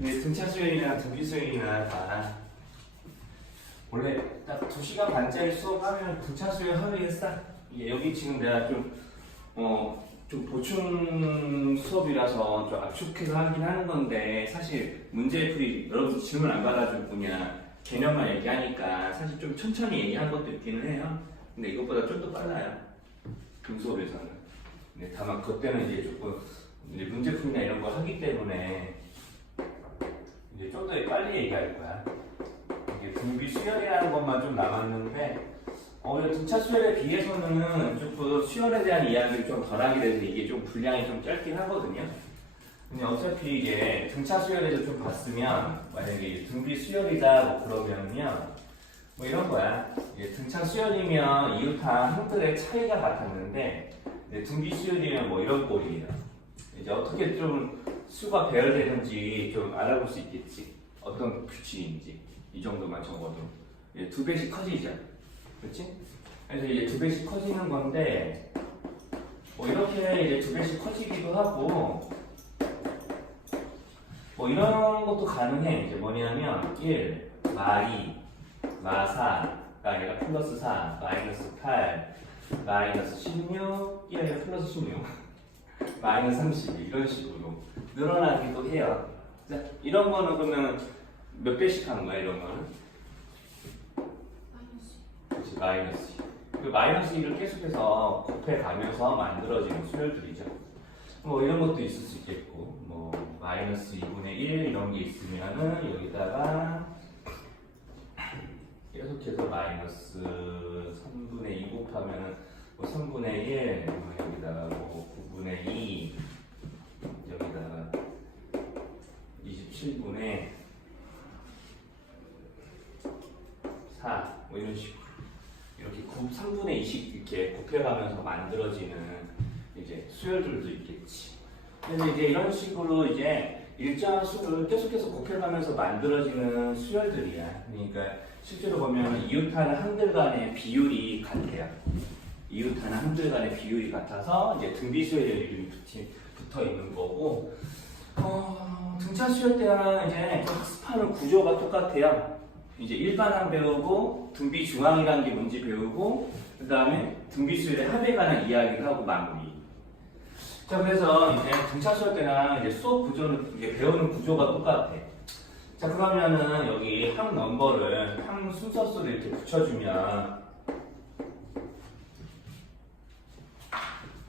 근데 등차 수열이나 등비 수열이나 다 원래 딱 2시간 반짜리 수업하면 등차 수열 하루에 싹 여기 지금 내가 좀 보충 수업이라서 좀 압축해서 하긴 하는 건데 사실 문제풀이 여러분 질문 안 받아줄 뿐이야 개념만 얘기하니까 사실 좀 천천히 얘기한 것도 있기는 해요. 근데 이것보다 좀 더 빨라요. 금수업에서는. 네, 다만 그때는 이제 조금 이제 문제풀이나 이런 걸 하기 때문에 이제 좀 더 빨리 얘기할 거야. 이게 등비 수열이라는 것만 좀 남았는데 등차 수열에 비해서는 조금 수열에 대한 이야기를 좀 덜하게 돼서 이게 좀 분량이 좀 짧긴 하거든요. 근데 어차피 이제 등차 수열에서 좀 봤으면 만약에 등비 수열이다 뭐 그러면요 뭐 이런 거야. 이제 등차 수열이면 이웃한 한글의 차이가 같았는데 이제 등비 수열이면 뭐 이런 꼴이에요. 이제 어떻게 좀 수가 배열되는지 좀 알아볼 수 있겠지. 어떤 규칙인지 이 정도만 적어도 이제 2배씩 커지죠. 그렇지? 그래서 이제 2배씩 커지는 건데 뭐 이렇게 이제 2배씩 커지기도 하고 뭐 이런 것도 가능해. 이제 뭐냐면 1, 마 2, 마 4가 얘가 플러스 4, 마이너스 8, 마이너스 16, 1이 아니라 플러스 16, 마이너스 32 이런 식으로 늘어나기도 해요. 자, 이런 거는 그러면 몇 배씩 하는 거야 이런 거는? 그렇지, 마이너스 2. 그 마이너스 2를 계속해서 곱해가면서 만들어지는 수열들이죠. 뭐 이런 것도 있을 수 있겠고 뭐 마이너스 2분의 1 이런 게 있으면은 여기다가 계속해서 마이너스 3분의 2 곱하면은 뭐 3분의 1 여기다가 뭐 9분의 2 여기다가 27분의 4 뭐 이런 식으로 이렇게 3분의 2씩 이렇게 곱해가면서 만들어지는 이제 수열들도 있겠지. 그래서 이제 이런 식으로 이제 일정한 수를 계속해서 곱해가면서 만들어지는 수열들이야. 그러니까 실제로 보면 이웃하는 한들 간의 비율이 같아요. 이웃하는 한들 간의 비율이 같아서 이제 등비수열의 이름이 붙어 있는 거고, 등차 수열 때는 이제 학습하는 구조가 똑같아요. 이제 일반항 배우고 등비 중항이라는 게 뭔지 배우고 그 다음에 등비 수열의 합에 관한 이야기를 하고 마무리. 자, 그래서 이제 등차 수열 때는 이제 수업 구조는 이제 배우는 구조가 똑같아. 자, 그러면은 여기 항 넘버를 항 순서수를 이렇게 붙여주면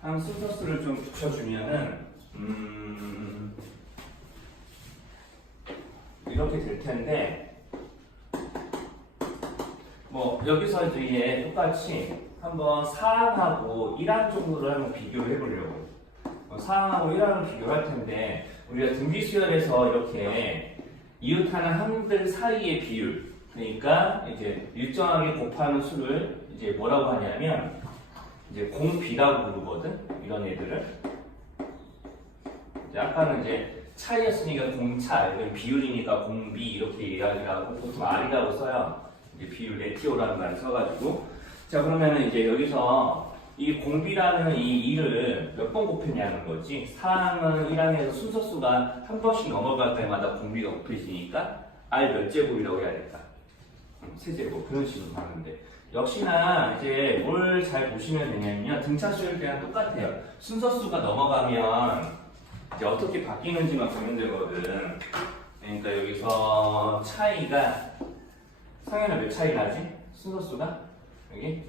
항 순서수를 좀 붙여주면은 이렇게 될 텐데. 뭐 여기서 이제 똑같이 한번 4항하고 1항 정도를 한번 비교를 해보려고. 4항하고 1항을 비교를 할 텐데 우리가 등비수열에서 이렇게 이웃하는 항들 사이의 비율, 그러니까 이제 일정하게 곱하는 수를 이제 뭐라고 하냐면 이제 공비라고 부르거든. 이런 애들을. 이제 아까는 이제 차이였으니까 공차, 이건 비율이니까 공비 이렇게 이야기를 하고 보통 R이라고 써요. 비율 레티오라는 말을 써가지고. 자, 그러면은 이제 여기서 이 공비라는 이 2를 몇 번 곱했냐는 거지. 4항은 1항에서 순서수가 한 번씩 넘어갈 때마다 공비가 곱해지니까 R 몇 제곱이라고 해야 될까? 세제곱. 그런 식으로 하는데 역시나 이제 뭘 잘 보시면 되냐면요, 등차 수열 때랑 똑같아요. 순서수가 넘어가면 이제 어떻게 바뀌는지만 보면 되거든. 그러니까 여기서 차이가 상해는 몇 차이 나지? 순서수가? 여기?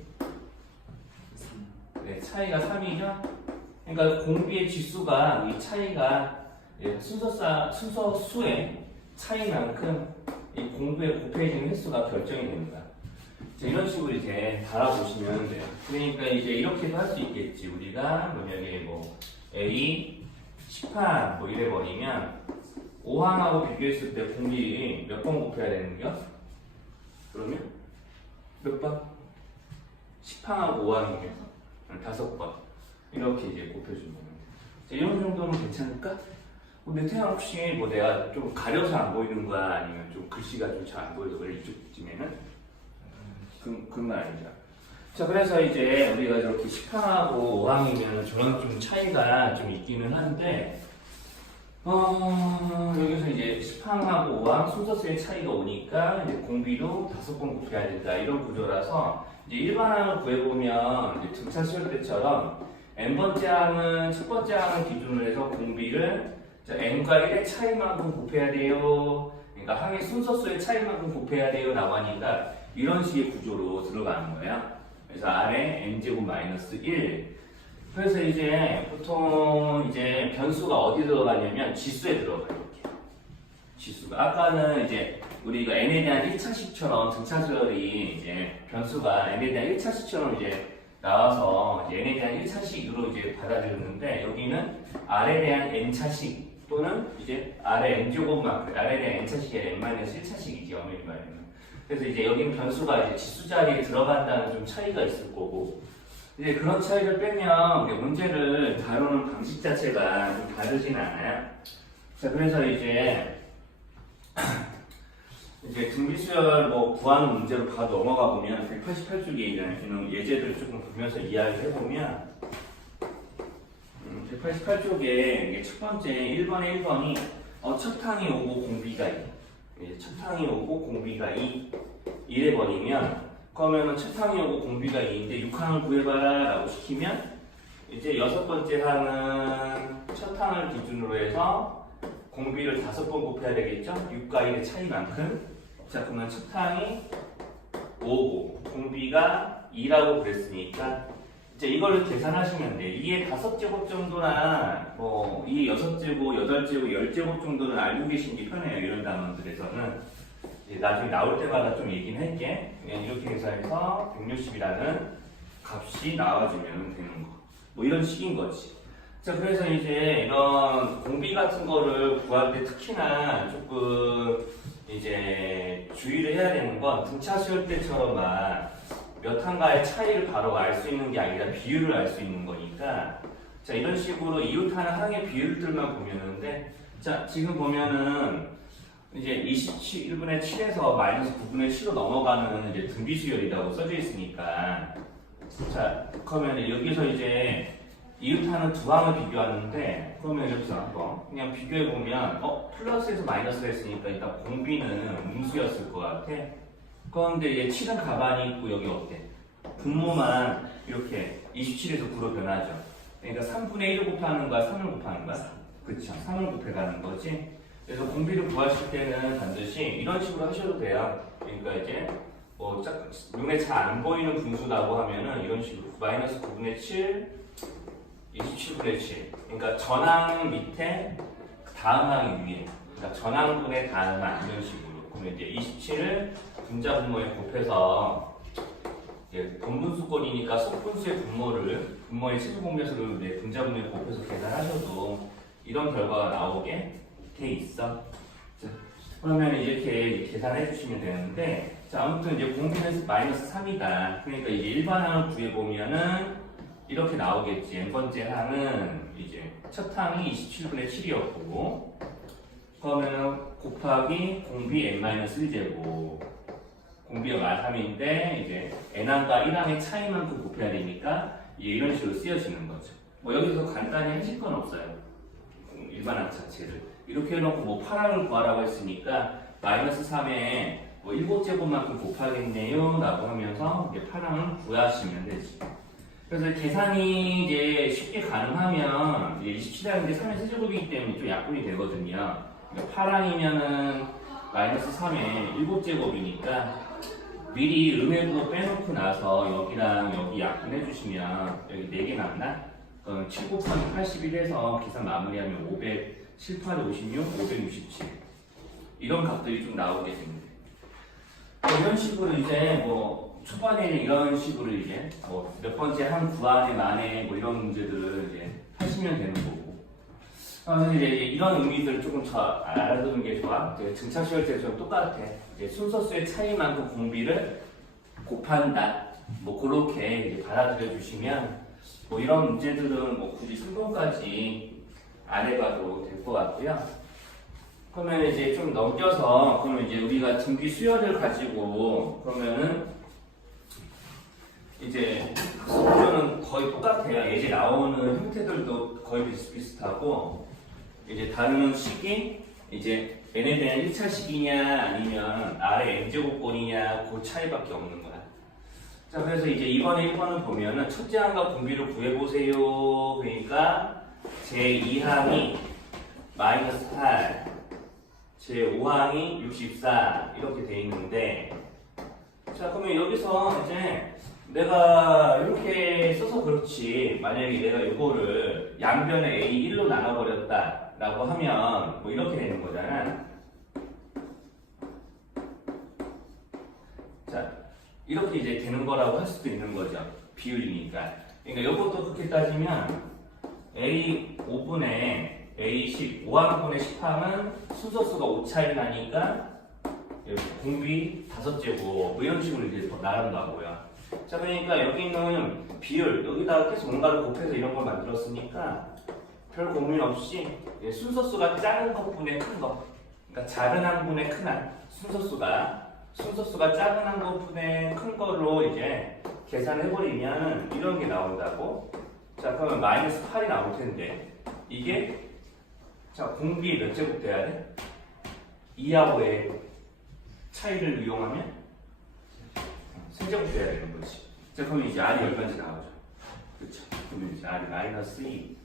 네, 차이가 3이죠? 그러니까 공비의 지수가 이 차이가 순서수의 차이만큼 이 공비의 곱해지는 횟수가 결정이 됩니다. 이런 식으로 이제 달아보시면 돼요. 그러니까 이제 이렇게도 할 수 있겠지. 우리가 여기 뭐 A 10항 뭐 이래 버리면 5항하고 비교했을 때 공비 몇 번 곱해야 되는겨? 그러면 몇 번? 10항하고 5항이면 5번 이렇게 이제 곱해주는 거예요. 이런 정도는 괜찮을까? 근데 태양 혹시 뭐 내가 좀 가려서 안 보이는 거야? 아니면 좀 글씨가 좀 잘 안 보여서 그래 이쪽쯤에는? 그건 아니죠. 자, 그래서 이제 우리가 이렇게 10항하고 5항이면 저런 좀 차이가 좀 있기는 한데 여기서 이제 10항하고 5항 순서수의 차이가 오니까 이제 공비도 5번 곱해야 된다 이런 구조라서 이제 일반항을 구해보면 이제 등차 수열 때처럼 n번째 항은 첫 번째 항을 기준으로 해서 공비를 n과 1의 차이만큼 곱해야 돼요. 그러니까 항의 순서수의 차이만큼 곱해야 돼요 라고 하니까 이런 식의 구조로 들어가는 거예요. 그래서 R에 n제곱 마이너스 1. 그래서 이제 보통 이제 변수가 어디 들어가냐면 지수에 들어가요. 이렇게. 지수가. 아까는 이제 우리가 n에 대한 1차식처럼 등차수열이 이제 변수가 n에 대한 1차식처럼 이제 나와서 이제 n에 대한 1차식으로 이제 받아들였는데 여기는 r에 대한 n차식 또는 이제 r의 n제곱만큼 r에 대한 n차식이 아니라 n-1차식이지 엄밀히 말하면. 그래서 이제 여기는 변수가 이제 지수 자리에 들어간다는 좀 차이가 있을 거고 이제 그런 차이를 빼면 이제 문제를 다루는 방식 자체가 좀 다르진 않아요. 자 그래서 이제 등비수열 뭐 구하는 문제로 바로 넘어가 보면 188쪽에 이런 예제들을 조금 보면서 이야기를 해보면 188쪽에 첫 번째 1번에 1번이 첫 항이 오고 공비가 2 첫 항이 오고 공비가 2 이래버리면 그러면은 첫 항이 오고 공비가 2인데 6항을 구해봐라 라고 시키면 이제 여섯 번째 항은 첫 항을 기준으로 해서 공비를 5번 곱해야 되겠죠? 6과 1의 차이만큼. 자 그러면 첫 항이 5고 공비가 2라고 그랬으니까 이제 이거를 계산하시면 돼요. 2의 5제곱 정도나 뭐 2의 6제곱, 8제곱, 10제곱 정도는 알고 계신게 편해요. 이런 단원들에서는 이제 나중에 나올 때마다 좀 얘기는 할게. 그냥 이렇게 계산해서 160이라는 값이 나와주면 되는 거. 뭐 이런 식인 거지. 자 그래서 이제 이런 공비 같은 거를 구할 때 특히나 조금 이제 주의를 해야 되는 건 등차 수열 때처럼만 몇 항가의 차이를 바로 알 수 있는 게 아니라 비율을 알 수 있는 거니까 자 이런 식으로 이웃하는 항의 비율들만 보면은데 자 지금 보면은 이제 27분의 7에서 마이너스 9분의 7로 넘어가는 이제 등비 수열이라고 써져 있으니까 자 그러면 여기서 이제 이웃하는 두 항을 비교하는데 그러면 여기서 한번 그냥 비교해보면 플러스에서 마이너스가 했으니까 일단 공비는 음수였을 것 같아. 그런데 얘 7은 가만히 있고 여기 어때? 분모만 이렇게 27에서 9로 변하죠. 그러니까 3분의 1을 곱하는 거야? 3을 곱하는 거야? 그쵸. 3을 곱해가는 거지. 그래서 공비를 구하실 때는 반드시 이런 식으로 하셔도 돼요. 그러니까 이제 뭐 눈에 잘 안 보이는 분수라고 하면은 이런 식으로 마이너스 9분의 7 27분의 7. 그러니까 전항 밑에 다음 항이 위에. 그러니까 전항분의 다음 항 이런 식으로. 그러면 이제 27을 분자 분모에 곱해서 분분수꼴이니까 속분수의 분모의 치수 공배수를 분자 분모에 곱해서 계산하셔도 이런 결과가 나오게 돼 있어. 자, 그러면 이렇게 계산해 주시면 되는데, 자 아무튼 이제 공비는 마이너스 3이다. 그러니까 이제 일반항을 구해 보면은 이렇게 나오겠지. n번째 항은 이제 첫 항이 27분의 7이었고 그러면 곱하기 공비 n-1제곱 공비가 3인데 이제 n항과 1항의 차이만큼 곱해야 되니까 이런 식으로 쓰여지는 거죠. 뭐 여기서 간단히 하실 건 없어요. 일반항 자체를 이렇게 해놓고 뭐 8항을 구하라고 했으니까 마이너스 3에 뭐 7제곱만큼 곱하겠네요 라고 하면서 이제 8항을 구하시면 되지. 그래서 계산이 이제 쉽게 가능하면 이제 27이라는 게 3의 세제곱이기 때문에 좀 약분이 되거든요. 그러니까 8항이면은 마이너스 3의 7제곱이니까 미리 음의 부호 빼놓고 나서 여기랑 여기 약분해 주시면 여기 4개 남나? 그럼 7 곱하기 81 해서 계산 마무리하면 500, 7, 8, 56, 567 이런 값들이 좀 나오게 됩니다. 이런 식으로 이제 뭐 초반에는 이런 식으로 이제 뭐 몇 번째 한 구안에 만에 뭐 이런 문제들을 이제 하시면 되는 거고. 이제 이런 의미들을 조금 더 알아두는 게 좋아. 등차 시할 때처럼 똑같아. 이제 순서수의 차이만큼 공비를 곱한다. 뭐 그렇게 이제 받아들여 주시면 뭐 이런 문제들은 뭐 굳이 3번까지 안 해봐도 될 것 같고요. 그러면 이제 좀 넘겨서 그러면 이제 우리가 등비 수열을 가지고 그러면은 이제 학습구조는 거의 똑같아요. 예제 나오는 형태들도 거의 비슷비슷하고 이제 다루는 식이 이제 n에 대한 1차식이냐 아니면 R의 n제곱권이냐 그 차이밖에 없는 거야. 자, 그래서 이제 이번에 1번을 보면은 첫째 항과 분비를 구해보세요. 그러니까 제2항이 마이너스 8, 제5항이 64 이렇게 돼 있는데, 자, 그러면 여기서 이제 내가 이렇게 써서 그렇지, 만약에 내가 이거를 양변에 A1로 나눠버렸다 라고 하면 뭐 이렇게 되는 거잖아. 자, 이렇게 이제 되는 거라고 할 수도 있는 거죠. 비율이니까. 그러니까 이것도 그렇게 따지면 A 5분의 A 10, 5항분의 10항은 순서수가 5차이 나니까 공비 5제곱 뭐 이런 식으로 이제 더 나간다고요. 자, 그러니까 여기 있는 비율, 여기다가 계속 뭔가를 곱해서 이런 걸 만들었으니까 별 고민 없이 순서수가 작은 것분의 큰 것, 그러니까 작은 항분의 큰 항, 순서수가 작은 항분의 큰 거로 이제 계산해버리면 이런 게 나온다고. 자, 그러면 마이너스 8이 나올 텐데 이게 자 공비 몇 제곱 돼야 돼? 2하고의 차이를 이용하면 세제곱 돼야 되는 거지. 자, 그러면 이제 R이 얼마인지 나오죠. 그렇죠? 그러면 이제 R이 마이너스 2.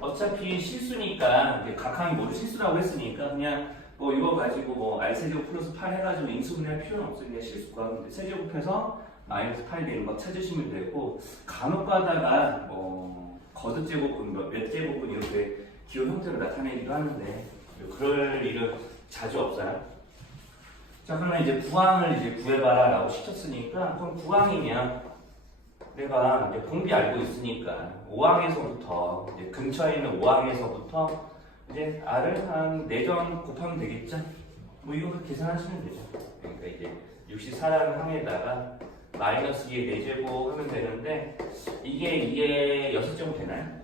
어차피 실수니까 이제 각 항이 모두 실수라고 했으니까 그냥 뭐 이거 가지고 뭐 R 세제곱 플러스 8 해가지고 인수분해할 필요는 없어요. 그냥 실수가 세제곱해서 마이너스 8이 되는 거 찾으시면 되고, 간혹 가다가 뭐 거듭 제곱분, 몇 제곱분 이렇게 기호 형태로 나타내기도 하는데 그럴 일은 자주 없어요. 자, 그러면 이제 구항을 이제 구해봐라 라고 시켰으니까, 그럼 구항이면 내가 이제 공비 알고 있으니까 5항에서부터 이제 근처에 있는 5항에서부터 이제 R을 한 4점 곱하면 되겠죠? 뭐 이거 계산하시면 되죠. 그러니까 이제 64라는 항에다가 마이너스 2의 4제곱 하면 되는데, 이게 6제곱 되나요?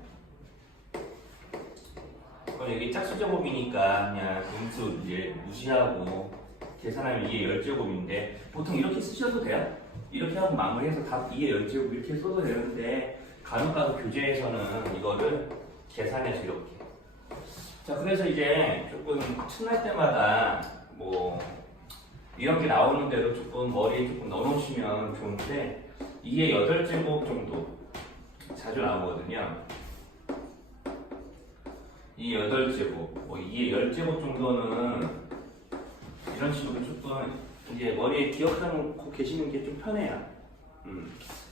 그럼 여기 짝수제곱이니까 그냥 음수 이제 무시하고 계산하면 2의 10제곱인데, 보통 이렇게 쓰셔도 돼요. 이렇게 하고 마무리해서 답 2의 10제곱 이렇게 써도 되는데, 간혹가다 교재에서는 이거를 계산해서 이렇게. 자, 그래서 이제 조금 틈날 때마다 뭐 이런 게 나오는 대로 조금 머리에 조금 넣어놓으시면 좋은데, 2의 8제곱 정도 자주 나오거든요. 2의 8제곱, 뭐 2의 10제곱 정도는 이런 식으로 조금 이제 머리에 기억하고 계시는 게 좀 편해요.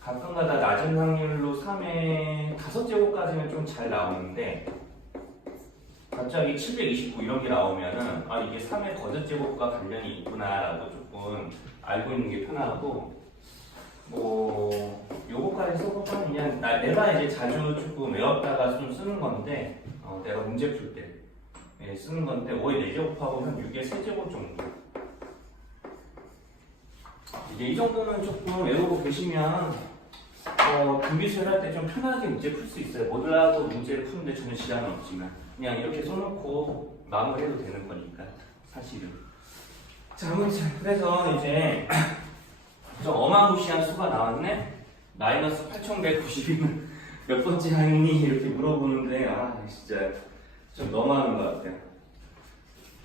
가끔가다 낮은 확률로 3의 5제곱까지는 좀 잘 나오는데, 갑자기 729 이런 게 나오면은 아, 이게 3의 거듭제곱과 관련이 있구나라고 조금 알고 있는 게 편하고, 뭐 요거까지 써보면 그냥 내가 이제 자주 조금 외웠다가 좀 쓰는 건데, 내가 문제 풀 때 쓰는 건데, 5의 4제곱하고 한 6의 3제곱 정도. 이제 이 정도는 조금 외우고 계시면 분비수열 할 때 좀 편하게 문제 풀 수 있어요. 몰라도 문제를 푸는데 전혀 지장은 없지만 그냥 이렇게 써놓고 마무리해도 되는 거니까 사실은. 자, 그래서 이제 좀 어마무시한 수가 나왔네. 마이너스 8190이면 몇 번째 항이니? 이렇게 물어보는데 진짜 좀 너무하는 것 같아요.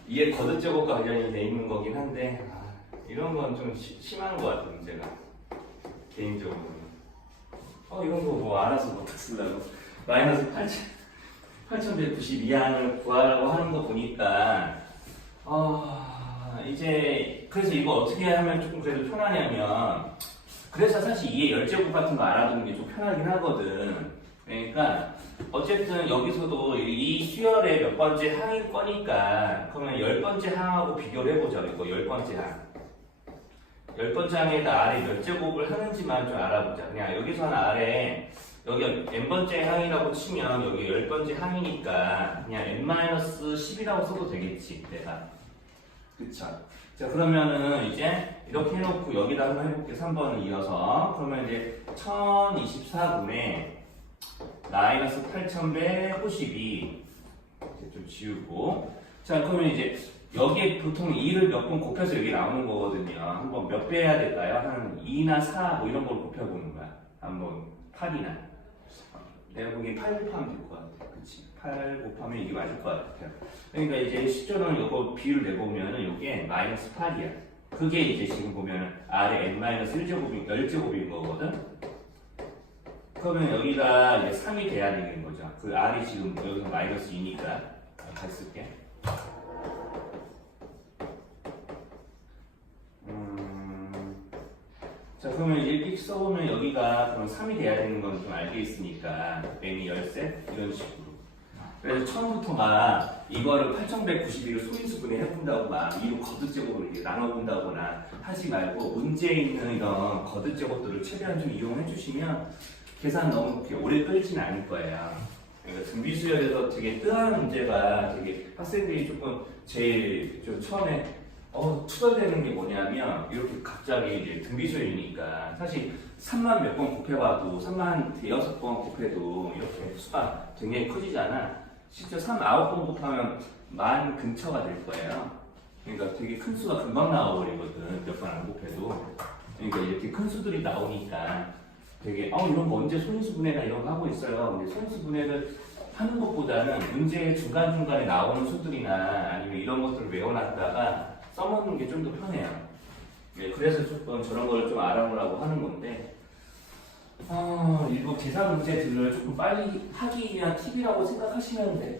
이게 거듭제곱과 관련이 돼 있는 거긴 한데 이런 건 좀 심한 것 같아요, 문제가. 개인적으로는. 이런 거 뭐 알아서 어떻게 쓰려고. 마이너스 8192항을 구하라고 하는 거 보니까, 이제, 그래서 이거 어떻게 하면 조금 그래도 편하냐면, 그래서 사실 이게 10제곱 같은 거 알아두는 게 좀 편하긴 하거든. 그러니까, 어쨌든 여기서도 이 수열의 몇 번째 항일 거니까, 그러면 10번째 항하고 비교를 해보자. 이거 10번째 항. 10번째 항에다 R에 몇 제곱을 하는지만 좀 알아보자. 그냥 여기서는 R에 여기 n번째 항이라고 치면 여기 10번째 항이니까 그냥 n-10이라고 써도 되겠지, 내가. 그쵸? 자, 그러면은 이제 이렇게 해놓고 여기다 한번 해볼게. 3번을 이어서. 그러면 이제 1024분의 마이너스 8192 이제 좀 지우고. 자, 그러면 이제 여기에 보통 2를 몇 번 곱해서 여기 나오는 거거든요. 한번 몇 배 해야 될까요? 한 2나 4 뭐 이런 걸 곱해보는 거야. 한번 8이나. 내가 보기엔 8 곱하면 될 것 같아. 그치? 8 곱하면 이게 맞을 것 같아요. 그러니까 이제 식전은 이거 비율 내보면은 이게 마이너스 8이야. 그게 이제 지금 보면 R의 n-1제곱인 10제곱인 거거든? 그러면 여기가 이제 3이 돼야 되는 거죠. 그 R이 지금 여기서 마이너스 2니까 같이 쓸게. 자, 그러면 이렇게 써보면 여기가 그럼 3이 돼야 되는 건 좀 알게 있으니까 n이 10셋 이런 식으로. 그래서 처음부터 막 이거를 8192를 소인수분해 해본다고 막 이로 거듭제곱을 이렇게 나눠본다거나 하지 말고 문제에 있는 이런 거듭제곱들을 최대한 좀 이용해 주시면 계산 너무 그렇게 오래 끌진 않을 거예요. 그러니까 등비수열에서 되게 뜨한 문제가 되게 학생들이 조금 제일 좀 처음에 투덜대는 게 뭐냐면 이렇게 갑자기 이제 등비수열이니까 사실 3만 몇 번 곱해봐도 3만 대여섯 번 곱해도 이렇게 수가 굉장히 커지잖아. 실제 3, 9번 곱하면 만 근처가 될 거예요. 그러니까 되게 큰 수가 금방 나와버리거든. 몇 번 안 곱해도. 그러니까 이렇게 큰 수들이 나오니까 되게 이런 거 언제 소인수분해나 이런 거 하고 있어요. 근데 소인수분해를 하는 것보다는 문제의 중간중간에 나오는 수들이나 아니면 이런 것들을 외워놨다가 써먹는 게 좀 더 편해요. 네, 그래서 조금 저런 걸 좀 알아보라고 하는 건데 일부 계산 문제들을 조금 빨리 하기 위한 팁이라고 생각하시면 돼.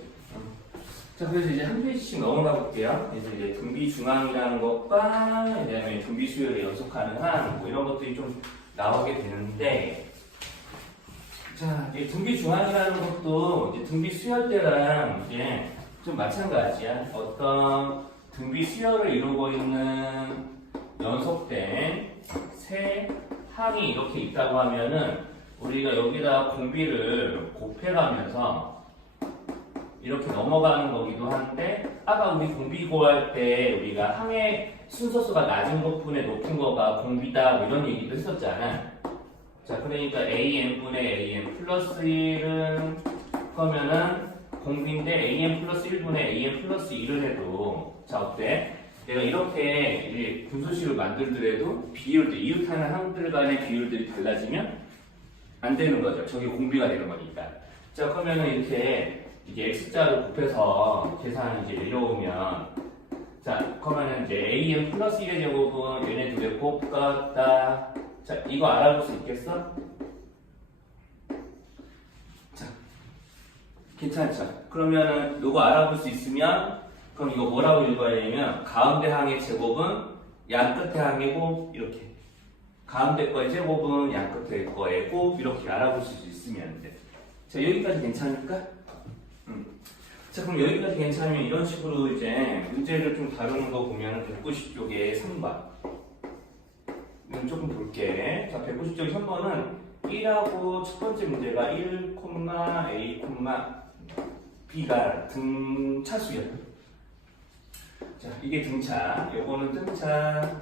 자, 그래서 이제 한 페이지씩 넘어가 볼게요. 이제 등비 중앙이라는 것과 그다음에 등비 수열의 연속 가능한 뭐 이런 것들이 좀 나오게 되는데, 자, 이 등비 중앙이라는 것도 이제 등비 수열 때랑 이제 좀 마찬가지야. 어떤 등비 수열을 이루고 있는 연속된 세 항이 이렇게 있다고 하면은 우리가 여기다 공비를 곱해가면서 이렇게 넘어가는 거기도 한데, 아까 우리 공비 구할 때 우리가 항의 순서수가 낮은 것분의 높은 거가 공비다 뭐 이런 얘기도 했었잖아. 자, 그러니까 AN분의 AN 플러스 1은 그러면은 공비인데 AN 플러스 1분의 AN 플러스 1을 해도, 자, 어때? 내가 이렇게 이제 분수식을 만들더라도 비율들, 이웃하는 항들 간의 비율들이 달라지면 안 되는 거죠. 저게 공비가 되는 거니까. 자, 그러면은 이렇게 이제 x자를 곱해서 계산을 이제 내려오면, 자, 그러면은 이제 AN 플러스 1의 제곱은 얘네 둘의 곱같다. 자, 이거 알아볼 수 있겠어? 자, 괜찮죠? 그러면은 이거 알아볼 수 있으면, 그럼 이거 뭐라고 읽어야 되냐면 가운데 항의 제곱은 양 끝의 항의 곱 이렇게, 가운데 거의 제곱은 양 끝의 거의 곱 이렇게 알아볼 수 있으면 돼. 자, 여기까지 괜찮을까? 자, 그럼 여기까지 괜찮으면 이런 식으로 이제 문제를 좀 다루는 거 보면 190쪽에 3번 이건 조금 볼게. 자, 190쪽에 3번은 1하고 첫 번째 문제가 1, A, B가 등차수야. 자, 이게 등차, 요거는 등차.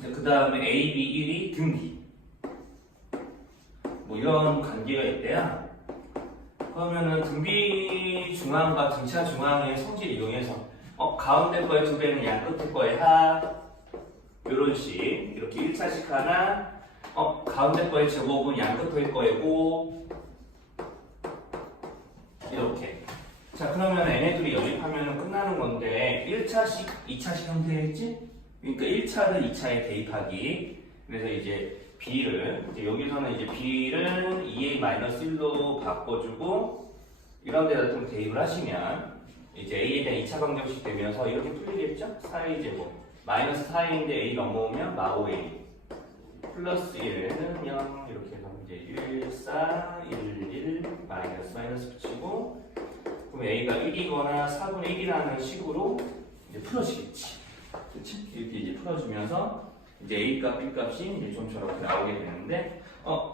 그 다음에 A, B, 1이 등비. 뭐 이런 관계가 있대요. 그러면은 등비 중앙과 등차 중앙의 성질 이용해서 가운데 거의 두 배는 양 끝에 거의 하 요런 식 이렇게 1차식 하나, 가운데 거의 제곱은 양 끝에 거의 고 이렇게. 자, 그러면 얘네들이 연립하면 끝나는 건데 1차식, 2차식 형태겠지? 그러니까 1차를 2차에 대입하기. 그래서 이제 B를 이제 여기서는 이제 B를 2A-1로 바꿔주고 이런 데다 좀 대입을 하시면 이제 A에 대한 2차 방정식 되면서 이렇게 풀리겠죠? 4A 제곱 마이너스 4A인데 A 넘어오면 마오A 플러스 1은 0 이렇게 해서 이제 1, 4, 1, 1 마이너스 붙이고, 그럼 A가 1이거나 4분의 1이라는 식으로 이제 풀어지겠지. 그치? 이렇게 이제 풀어주면서 이제 A 값, B 값이 이제 좀 저렇게 나오게 되는데,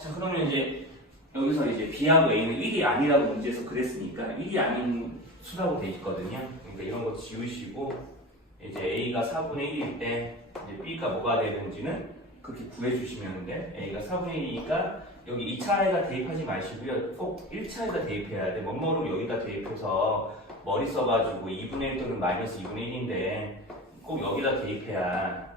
자, 그러면 이제 여기서 이제 B하고 A는 1이 아니라고 문제에서 그랬으니까 1이 아닌 수라고 돼 있거든요. 그러니까 이런 거 지우시고, 이제 A가 4분의 1일 때 이제 B가 뭐가 되는지는 그렇게 구해주시면 돼. A가 4분의 1이니까 여기 2차에다 대입하지 마시고요. 꼭 1차에다 대입해야 돼. 뭐뭐로 여기다 대입해서 머리 써가지고 2분의 1 또는 마이너스 2분의 1인데 꼭 여기다 대입해야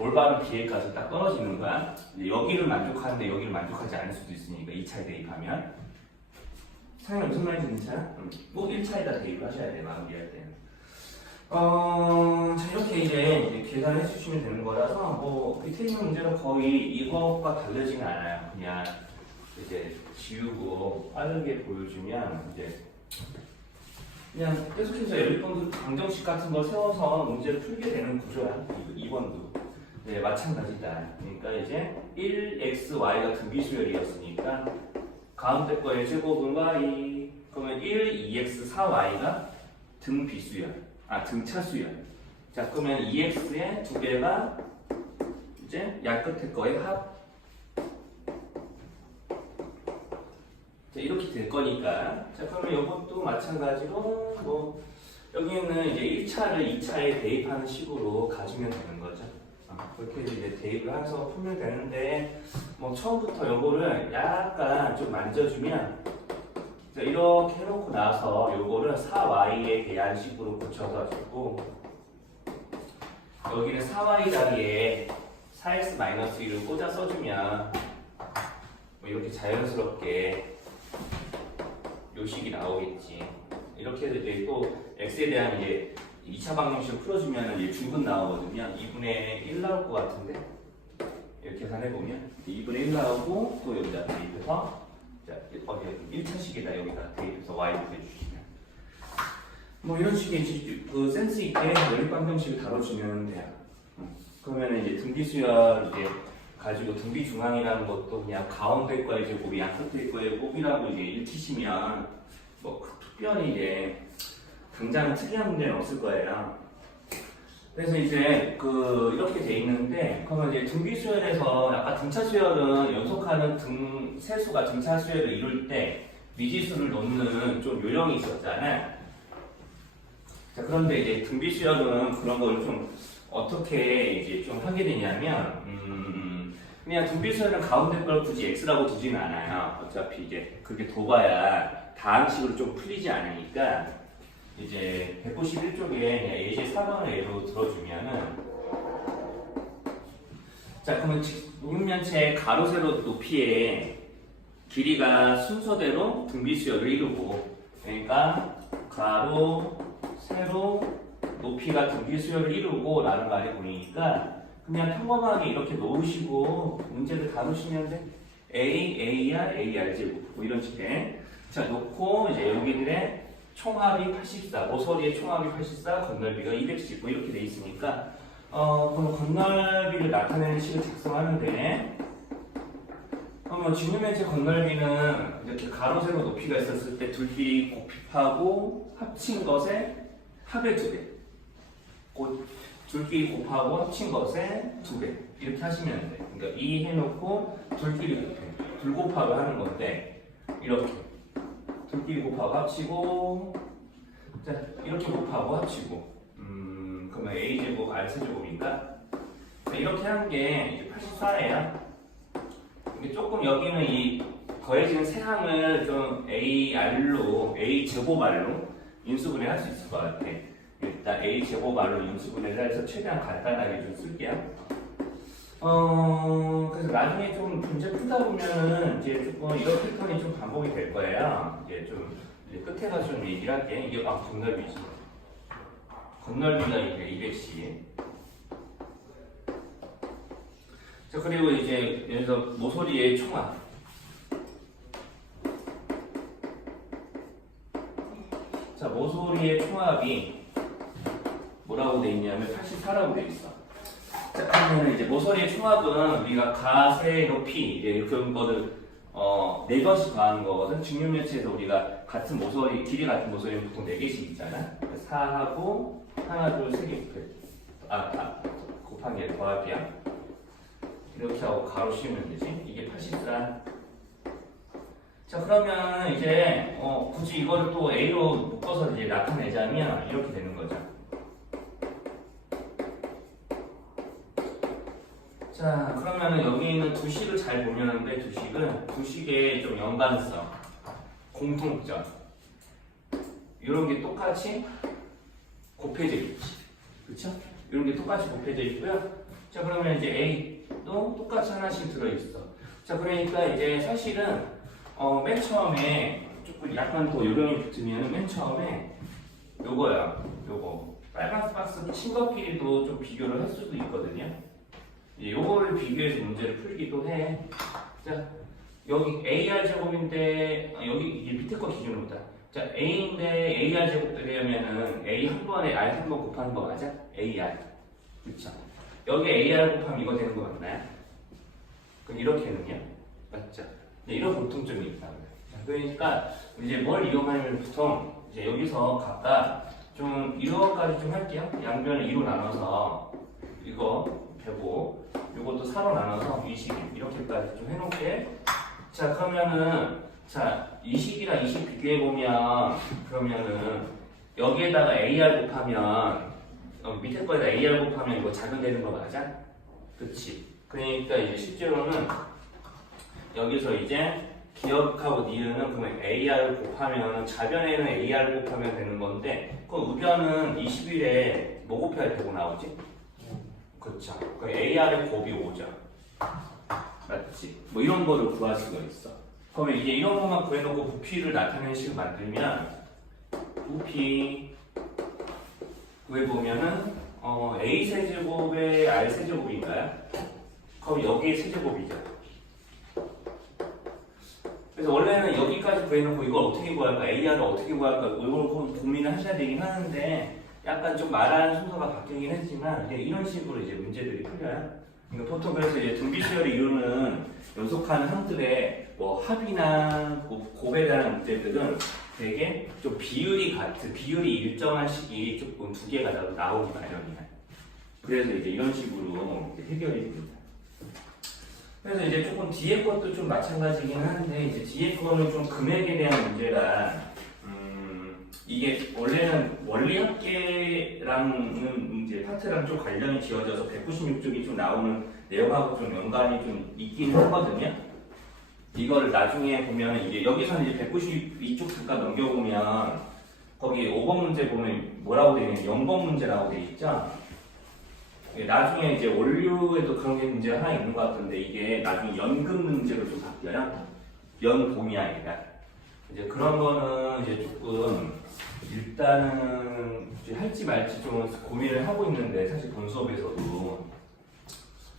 올바른 비례까지 딱 떨어지는 거야. 이제 여기를 만족하는데 여기를 만족하지 않을 수도 있으니까 2차에 대입하면. 상이 무슨 말인지 괜찮아? 꼭 1차에다 대입을 하셔야 돼, 마무리할 때는. 자, 이렇게 이제 계산해 주시면 되는 거라서, 뭐, 이 테이블 문제는 거의 이것과 다르지는 않아요. 그냥 이제 지우고 빠르게 보여주면, 이제, 그냥 계속해서 연립분들 방정식 같은 거 세워서 문제를 풀게 되는 구조야. 2번도. 네, 마찬가지다. 그러니까 이제 1xy가 등비수열이었으니까, 가운데 거의 제곱은 y. 그러면 1, 2x, 4y가 등비수열. 등차수열. 자, 그러면 2x의 2배가 이제 약 끝에 거의 합. 자, 이렇게 될 거니까. 자, 그러면 이것도 마찬가지로 뭐 여기는 이제 1차를 2차에 대입하는 식으로 가주면 되는 거죠. 그렇게 이제 대입을 해서 풀면 되는데 뭐 처음부터 요거를 약간 좀 만져주면 자, 이렇게 해놓고 나서 요거를 4y에 대한 식으로 고쳐서 주고 여기는 4y 자리에 4x-1을 꽂아 써주면 뭐 이렇게 자연스럽게 요 식이 나오겠지. 이렇게 해서 이제 또 x에 대한 이제 2차 방정식을 풀어주면 이제 중근 나오거든요. 2분의 1 나올 것 같은데 이렇게 계산해보면 2분의 1 나오고 또 여기다 대입해서 자, 어디 1차식에다 여기다 대입해서 y를 구해주시면 뭐 이런 식의 그 센스 있게 연립 방정식을 다뤄주면 돼요. 그러면 이제 등비수열 이제 가지고 등비 중앙이라는 것도 그냥 가운데 거의 제곱이 양 끝에 거의 곱이라고 이제 읽히시면 뭐 특별히 이제 당장은 특이한 문제는 없을 거예요. 그래서 이제 이렇게 돼 있는데 그러면 이제 등비수열에서 아까 등차수열은 연속하는 세수가 등차수열을 이룰 때 미지수를 놓는 좀 요령이 있었잖아요. 자, 그런데 이제 등비수열은 그런 걸 좀 어떻게 이제 좀 하게 되냐면 그냥 등비수열은 가운데 걸 굳이 x라고 두지는 않아요. 어차피 이제 그렇게 둬봐야 다항식으로 좀 풀리지 않으니까 이제 191쪽에 예제 4번을 예로 들어주면은 자, 그러면 육면체의 가로 세로 높이의 길이가 순서대로 등비수열을 이루고 그러니까 가로 세로 높이가 등비수열을 이루고 라는 말이 보이니까 그냥 평범하게 이렇게 놓으시고 문제를 다루시면 돼. A, AR, AR 제곱 뭐 이런 식의 자 놓고 이제 여기들의 총합이 84, 모서리의 총합이 84, 건널비가 210 뭐 이렇게 돼 있으니까 그럼 건널비를 나타내는 식을 작성하는데 그러면 직류면체 건널비는 이렇게 가로 세로 높이가 있었을 때 둘끼리 곱하고 합친 것의 합의 2배 둘끼리 곱하고 합친 것의 2배 이렇게 하시면 돼. 그러니까 2 해놓고 둘끼리 곱해 둘 곱하고 하는 건데 이렇게 둘끼리 곱하고 합치고 자 이렇게 곱하고 합치고 그러면 a제곱 r세제곱이니까 이렇게 하는 게 84예요. 근데 조금 여기는 이 더해지는 세 항을 좀 ar로 a제곱 r로 인수분해 할 수 있을 것 같아. 일단 a제곱 r로 인수분해를 해서 최대한 간단하게 좀 쓸게요. 그래서 나중에 좀 문제 풀다 보면은 이제 조금 이런 패턴이 좀 반복이 될 거예요. 이제 좀 이제 끝에 가서 좀 얘기를 할게. 이게 건널비지. 건널비가 이게 200씩. 자, 그리고 이제 여기서 모서리의 총합. 자, 모서리의 총합이 뭐라고 돼 있냐면 84라고 돼 있어. 자, 그러면 이제 모서리의 총합은 우리가 가세 높이 이제 그런 거를 네 번씩 더하는 거거든. 직육면체에서 우리가 같은 모서리 길이 같은 모서리는 보통 4개씩 있잖아. 4하고 하나 둘 세 개 곱한 게 더합이야. 이렇게 하고 가로 씌우면 되지. 이게 84. 자, 그러면 이제 굳이 이거를 또 A로 묶어서 이제 나타내자면 이렇게 되는 거죠. 자, 그러면은 여기 있는 두 식을 잘 보면은데 두 식의 좀 연관성, 공통점 이런 게 똑같이 곱해져 있지, 그렇죠? 이런 게 똑같이 곱해져 있고요. 자, 그러면 이제 A도 똑같이 하나씩 들어있어. 자, 그러니까 이제 사실은 맨 처음에 조금 약간 더 요령이 붙으면 맨 처음에 요거야. 요거 빨간 박스 친 것끼리도 좀 비교를 할 수도 있거든요. 이제 요거를 비교해서 문제를 풀기도 해. 자, 여기 AR 제곱인데 여기 이게 밑에 거 기준으로 보자. 자, A인데 AR 제곱 되려면은 A 한 번에 R 한 번 곱하는 거 맞아? AR. 그쵸? 여기 AR 곱하면 이거 되는 거 맞나요? 그럼 이렇게는요? 맞죠? 네, 이런 공통점이 있다고요. 그러니까 이제 뭘 이용하면 보통 이제 여기서 각각 좀 이거까지 좀 할게요. 양변을 2로 나눠서 이거 105, 이것도 4로 나눠서 21 이렇게까지 좀 해놓게. 자, 그러면은 자 20이랑 20 비교해 보면 그러면은 여기에다가 AR 곱하면 밑에 거에다 AR 곱하면 이거 작은 되는 거 맞아? 그치? 그러니까 이제 실제로는 여기서 이제 기억하고 니은은 그러면 AR 곱하면 좌변에는 AR 곱하면 되는 건데 그 우변은 21에 뭐 곱해야 되고 나오지? 그렇죠. 그 AR의 곱이 5죠. 맞지? 뭐 이런 거를 구할 수가 있어. 그러면 이제 이런 것만 구해놓고 부피를 나타내는 식을 만들면 부피 구해보면은 A 세제곱에 R 세제곱인가요? 그럼 여기에 세제곱이죠. 그래서 원래는 여기까지 구해놓고 이걸 어떻게 구할까? AR을 어떻게 구할까? 이걸 고민을 하셔야 되긴 하는데 약간 좀 말하는 순서가 바뀌긴 했지만 이런 식으로 이제 문제들이 풀려요. 그러니까 보통 그래서 이제 등비수열을 이루는 연속하는 항들의 뭐 합이나 곱에 대한 문제들은 되게 좀 비율이 일정한 식이 조금 두 개가 나오기 마련이에요. 그래서 이제 이런 식으로 이제 해결이 됩니다. 그래서 이제 조금 뒤에 것도 좀 마찬가지긴 한데 이제 뒤에 거는 좀 금액에 대한 문제라 이게 원래는 원리합계라는 이제 파트랑 좀 관련이 지어져서 196쪽이 좀 나오는 내용하고 좀 연관이 좀 있긴 하거든요. 이거를 나중에 보면 이제 여기서는 이제 192쪽 잠깐 넘겨보면 거기 5번 문제 보면 뭐라고 되어 있냐면 0번 문제라고 되어 있죠. 나중에 이제 원류에도 그런 게 문제가 하나 있는 것 같은데 이게 나중에 연금 문제로 좀 바뀌어요. 연봉이 아니라 이제 그런 거는 이제 조금 일단은 이제 할지 말지 좀 고민을 하고 있는데 사실 본 수업에서도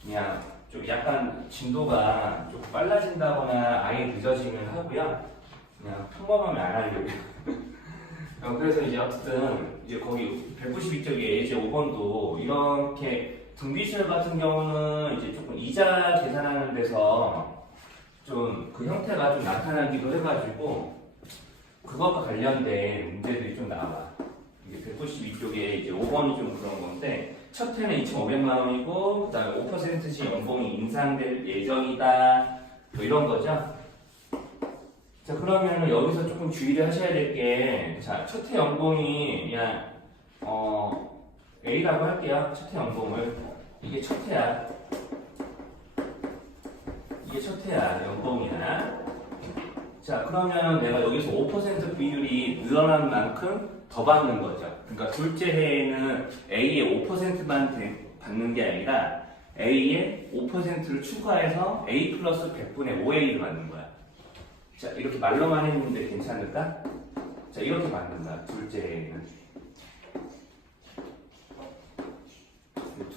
그냥 좀 약간 진도가 좀 빨라진다거나 아예 늦어지면 하고요. 그냥 평범하면 안 하려고요. 그래서 이제 어쨌든 이제 거기 192쪽에 이제 5번도 이렇게 등비수열 같은 경우는 이제 조금 이자 계산하는 데서 좀 그 형태가 좀 나타나기도 해가지고 그것과 관련된 문제들이 좀 나와. 이게 192쪽에 이제 5번이 좀 그런 건데 첫 해는 2,500만 원이고 그다음에 5%씩 연봉이 인상될 예정이다. 뭐 이런 거죠. 자, 그러면 여기서 조금 주의를 하셔야 될 게, 자, 첫 해 연봉이 그냥 A라고 할게요. 첫 해 연봉을. 이게 첫 해야. 이게 첫 해야. 연봉이야. 자, 그러면 내가 여기서 5% 비율이 늘어난 만큼 더 받는 거죠. 그러니까 둘째 해에는 A의 5%만 받는 게 아니라 A의 5%를 추가해서 A 플러스 100분의 5A를 받는 거야. 자, 이렇게 말로만 했는데 괜찮을까? 자, 이렇게 만든다. 둘째 해에는.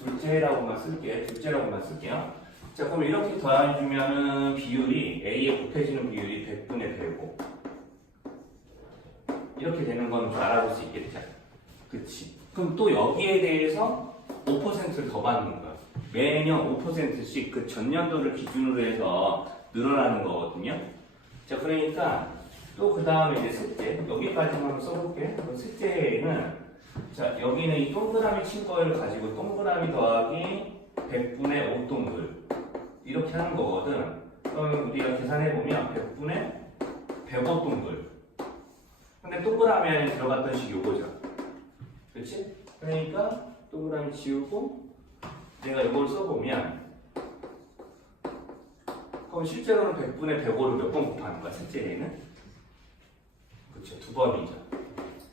둘째라고만 쓸게요. 자, 그럼 이렇게 더해주면은 비율이 A에 곱해지는 비율이 100분의 105. 이렇게 되는 건 좀 알아볼 수 있겠죠? 그치? 그럼 또 여기에 대해서 5%를 더 받는 거야. 매년 5%씩 그 전년도를 기준으로 해서 늘어나는 거거든요. 자, 그러니까 또 그 다음에 이제 셋째, 여기까지 한번 써볼게. 셋째는 자, 여기는 이 동그라미 친 거를 가지고 동그라미 더하기 100분의 5 동글 이렇게 하는 거거든. 그러면 우리가 계산해보면 100분의 105 동글. 근데 동그라미 안에 들어갔던 식이 요거죠. 그렇지? 그러니까 동그라미 지우고 내가 이걸 써보면 그럼 실제로는 100분의 105를 몇 번 곱하는 거야, 셋째에는? 그렇죠, 2번이죠.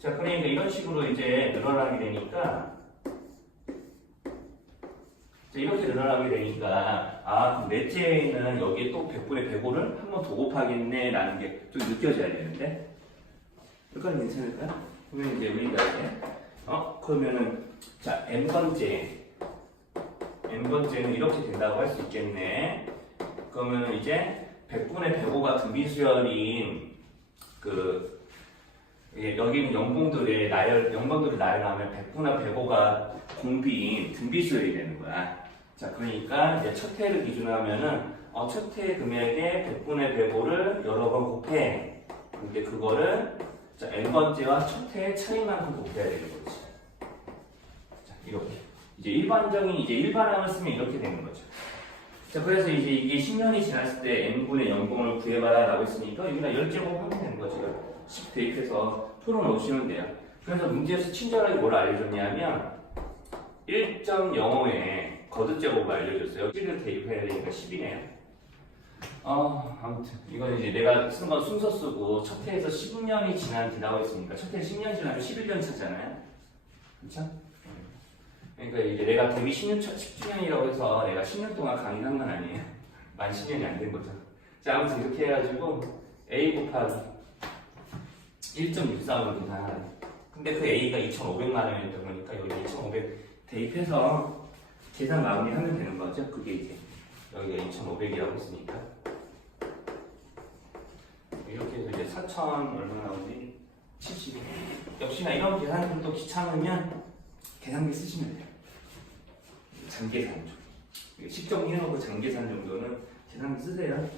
자, 그러니까 이런 식으로 이제 늘어나게 되니까 자, 이렇게 늘어나게 되니까 그럼 넷째는 여기에 또 100분의 105를 한 번 더 곱하겠네 라는 게 좀 느껴져야 되는데 여기까지 괜찮을까요? 그러면 이제 우리가 이제 그러면은 자 n번째는 이렇게 된다고 할 수 있겠네. 그러면 이제 100분의 105가 등비수열인 여기는 영분들의 나열하면 100분의 105가 공비인 등비수열이 되는 거야. 자, 그러니까 이제 첫 해를 기준으로 하면은 첫 해 금액의 100분의 105를 여러 번 곱해. 근데 그거를 자, n번째와 첫 해의 차이만큼 곱해야 되는 거지. 자, 이렇게. 이제 일반항을 쓰면 이렇게 되는 거죠. 자, 그래서 이제 이게 10년이 지났을 때 n분의 연봉을 구해봐라 라고 했으니까 여기다 10제곱 하면 되는 거죠. 10 대입해서 풀어놓으시면 돼요. 그래서 문제에서 친절하게 뭘 알려줬냐면 1.05에 거듭제곱을 알려줬어요. 10을 대입해야 되니까 10이네요. 아무튼 이건 이제 내가 쓴 건 순서 쓰고 첫 해에서 10년이 지난 뒤라고 했으니까 첫 해 10년 지나면 11년 차잖아요. 그렇죠? 그러니까 이제 내가 데뷔 10주년이라고 해서 내가 10년 동안 강의를 한 건 아니에요. 만 10년이 안 된 거죠. 자, 아무튼 이렇게 해가지고 A 곱하기 1.63으로 계산하라. 근데 그 A가 2,500만 원이었던 거니까 여기 2,500 대입해서 계산 마무리하면 되는 거죠. 그게 이제 여기가 2,500이라고 했으니까 이렇게 해서 이제 4,000 얼마 나오지? 70. 역시나 이런 계산들도 귀찮으면 계산기 쓰시면 돼요. 장계산 좀. 식정리해놓고 장계산 정도는 계산기 쓰세요.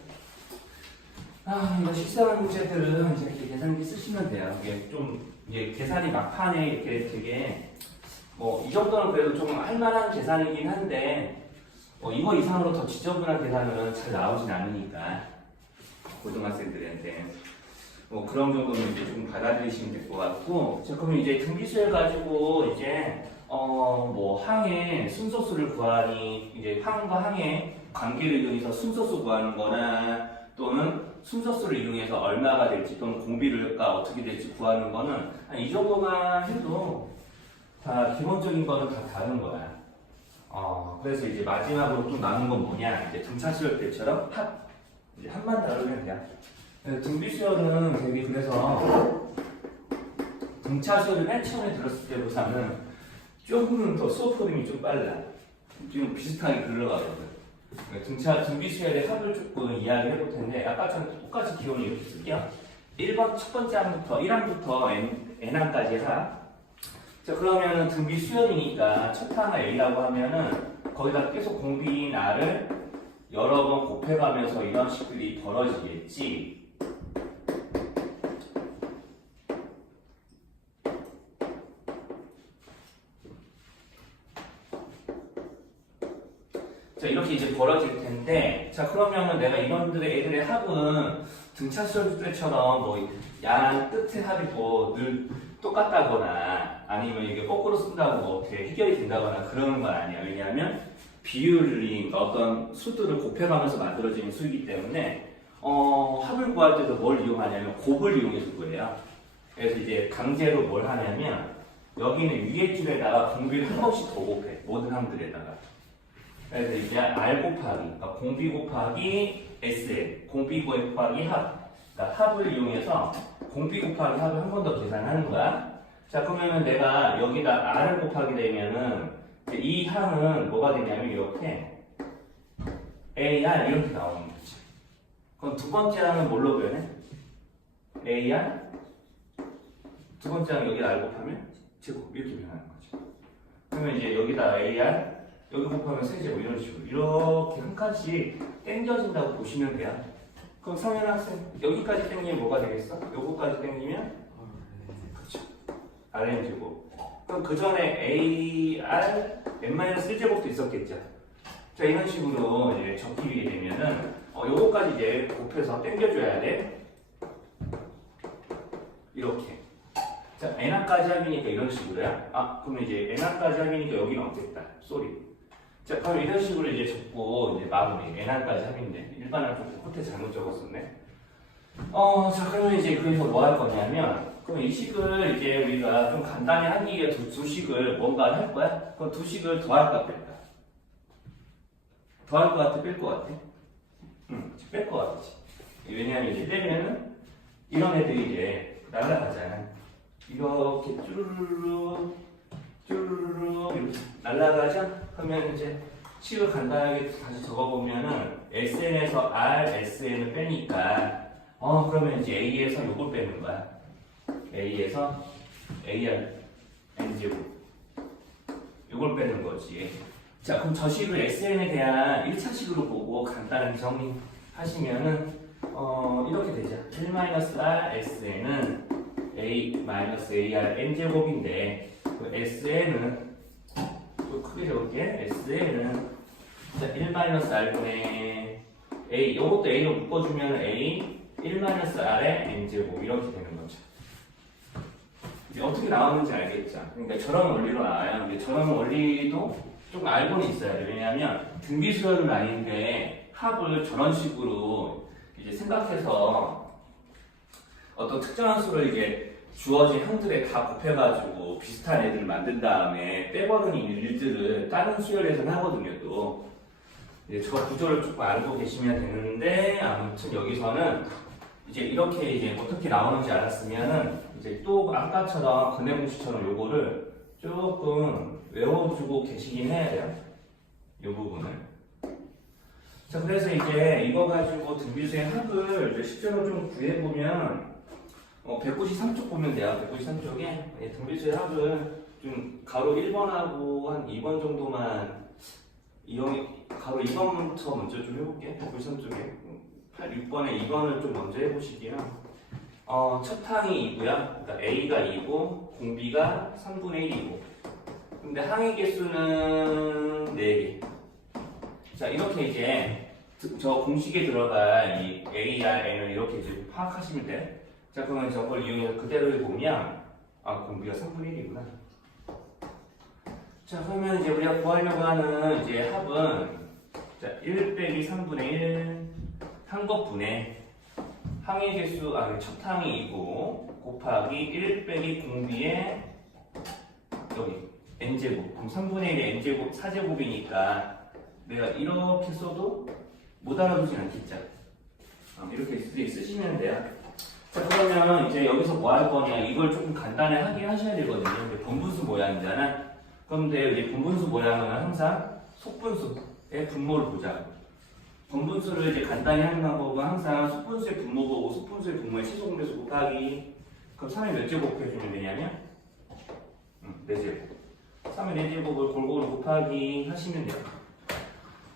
이거 식상한 문제들은 이제 이렇게 계산기 쓰시면 돼요. 이게 좀 이제 계산이 막판에 이렇게 되게 이 정도는 그래도 좀 할만한 계산이긴 한데 이거 이상으로 더 지저분한 계산은 잘 나오진 않으니까 고등학생들한테 그런 정도는 이제 좀 받아들이시면 될 것 같고. 자, 그러면 이제 등비수열 가지고 이제 항의 순서수를 구하니 이제 항과 항의 관계를 이용해서 순서수 구하는 거나 또는 순서수를 이용해서 얼마가 될지 또는 공비가 어떻게 될지 구하는 거는 이 정도만 해도 다 기본적인 거는 다 다른 거야. 그래서 이제 마지막으로 좀 남은 건 뭐냐? 이제 등차수열 때처럼 이제 합만 다루면 돼요. 등비수열은 되게 그래서 등차수열을 맨 처음에 들었을 때보다는 조금 더 수업 흐름이 좀 빨라. 좀 비슷하게 흘러가거든. 등비수열의 합을 조금 이야기를 해볼 텐데 아까처럼 똑같이 기본을 이렇게 쓸게요. 1번 첫 번째 항부터 1항부터 n항까지 합. 자, 그러면은 등비수열이니까 첫 항을 A라고 하면은 거기다 계속 공비인 R을 여러 번 곱해가면서 이런 식들이 벌어지겠지. 자, 이렇게 이제 벌어질 텐데, 자, 그러면은 내가 이런들의 애들의 합은 등차수열 때처럼 양 끝의 합이 늘 똑같다거나 아니면 이게 거꾸로 쓴다고 어떻게 해결이 된다거나 그러는 건 아니야. 왜냐하면 비율이 어떤 수들을 곱해가면서 만들어지는 수이기 때문에 합을 구할 때도 뭘 이용하냐면 곱을 이용해서 구해요. 그래서 이제 강제로 뭘 하냐면 여기는 위에 줄에다가 공비를 한 번씩 더 곱해. 모든 항들에다가. 그래서 이제 R 곱하기, 그러니까 공비 곱하기 SL, 공비 곱하기 합. 그러니까 합을 이용해서 공비 곱하기 합을 한 번 더 계산하는 거야. 자, 그러면은 내가 여기다 R을 곱하게 되면은 이 항은 뭐가 되냐면 이렇게 AR 이렇게 나오는 거지. 그럼 두 번째 항은 뭘로 변해? AR 두 번째 항 여기 R 곱하면 제곱 이렇게 변하는 거지. 그러면 이제 여기다 AR 여기 곱하면 세제곱 이런 식으로 이렇게 한 칸씩 땡겨진다고 보시면 돼요. 그럼 성현 학생 여기까지 땡기면 뭐가 되겠어? 요거까지 땡기면 그렇죠. RN제곱. 그럼 그 전에 AR n-1제곱도 있었겠죠. 자, 이런 식으로 이제 적히게 되면은 요거까지 이제 곱해서 땡겨줘야 돼. 이렇게. 자, n항까지 합이니까 이런 식으로야. 그럼 이제 n항까지 합이니까 여기는 없겠다. 쏘리. 자, 그럼 이런 식으로 이제 적고 이제 마무리. n항까지 합인데 일반항 좀 끝에 잘못 적었었네. 자, 그러면 이제 그래서 뭐 할 거냐면 그럼 이 식을 이제 우리가 좀 간단히 하기 위해 두 식을 뭔가 할 거야? 그럼 두 식을 더할까 뺄까? 더할 것 같아, 뺄 것 같아? 응, 뺄 것 같지. 왜냐하면 이제 빼면은 이런 애들이 이제 날아가잖아. 이렇게 쭈루루루 쭈루루루 이렇게 날아가죠? 그러면 이제 식을 간단하게 다시 적어보면은 SN에서 R, SN을 빼니까 그러면 이제 A에서 요걸 빼는 거야. A에서 AR, N제곱 요걸 빼는 거지. 자, 그럼 저 식을 SN에 대한 1차식으로 보고 간단하게 정리하시면은 이렇게 되죠. 1-R SN은 A-AR N제곱인데 그 SN은 또 크게 적을게. SN은 1-R분의 A 이것도 A로 묶어주면 A 1-R의 N제곱 이렇게 되는 거죠. 이제 어떻게 나오는지 알겠죠? 그러니까 저런 원리로 나와요. 근데 저런 원리도 좀 알고는 있어야 돼요. 왜냐하면 등비수열은 아닌데 합을 저런 식으로 이제 생각해서 어떤 특정한 수를 이게 주어진 항들에 다 곱해가지고 비슷한 애들을 만든 다음에 빼버리는 일들을 다른 수열에서는 하거든요. 또 이제 저 구조를 조금 알고 계시면 되는데 아무튼 여기서는 이제 이렇게 이제 어떻게 나오는지 알았으면은 이제 또 아까처럼 근해공식처럼 요거를 조금 외워주고 계시긴 해야 돼요. 이 부분을. 자, 그래서 이제 이거 가지고 등비수의 합을 이제 실제로 좀 구해보면 193쪽 보면 돼요. 193쪽에 등비수의 합을 좀 가로 1번하고 한 2번 정도만 가로 2번부터 먼저 좀 해볼게. 193쪽에 6번에 2번을 좀 먼저 해보시기요. 첫 항이 2고요. 그러니까 A가 2고 공비가 3분의 1이고 근데 항의 개수는 4개. 자, 이렇게 이제 저 공식에 들어갈 이 AR, N을 이렇게 이제 파악하시면 돼요. 자, 그러면 저걸 이용해서 그대로 보면 공비가 3분의 1이구나. 자, 그러면 이제 우리가 구하려고 하는 이제 합은 자, 1 빼기 3분의 1 한 것분의 항의 개수, 첫 항이 2고 곱하기 1 빼기 공비의 여기 n제곱. 그럼 3분의 1의 n제곱 4제곱이니까 내가 이렇게 써도 못 알아보진 않겠죠. 이렇게 쓰시면 돼요. 자, 그러면 이제 여기서 뭐 할 거냐, 이걸 조금 간단하게 하셔야 되거든요. 이제 분분수 모양이잖아. 그런데 이제 분분수 모양은 항상 속분수의 분모를 보자. 분분수를 이제 간단히 하는 방법은 항상 속분수의 분모 보고 속분수의 분모의 최소공배수 곱하기. 그럼 3의 몇 제곱 해주면 되냐면 4제곱. 3의 4제곱을 골고루 곱하기 하시면 돼요.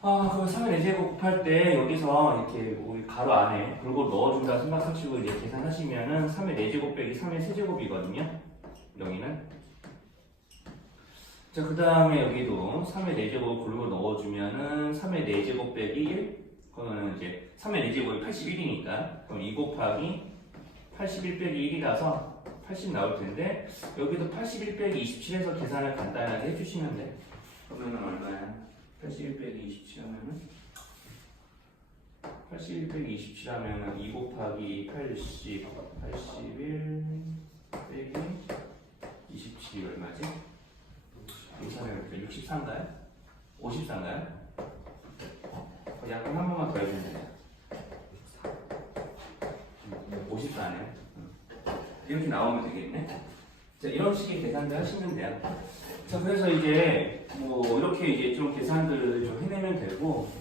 그럼 3의 4제곱 곱할 때 여기서 이렇게 우리 가로 안에 골고루 넣어준다 생각하시고 이제 계산하시면은 3의 4제곱 빼기 3의 세제곱이거든요. 여기는. 자, 그 다음에 여기도 3의 4제곱 골고루 넣어주면은 3의 4제곱 빼기 1. 그러면 이제 3의 4제곱이 81이니까 그럼 2 곱하기 81 빼기 1이라서 80 나올 텐데 여기도 81 빼기 27해서 계산을 간단하게 해주시면 돼. 그러면 얼마야? 81 빼기 27 하면은 81 빼기 27 하면은 2 곱하기 81 빼기 27이 얼마지? 계산해볼까? 64인가요? 54인가요? 약간 한 번만 더 해주면 돼요. 54네요. 이렇게 나오면 되겠네. 자, 이런 식의 계산들 하시면 돼요. 자, 그래서 이제 뭐 이렇게 이제 좀 계산들을 좀 해내면 되고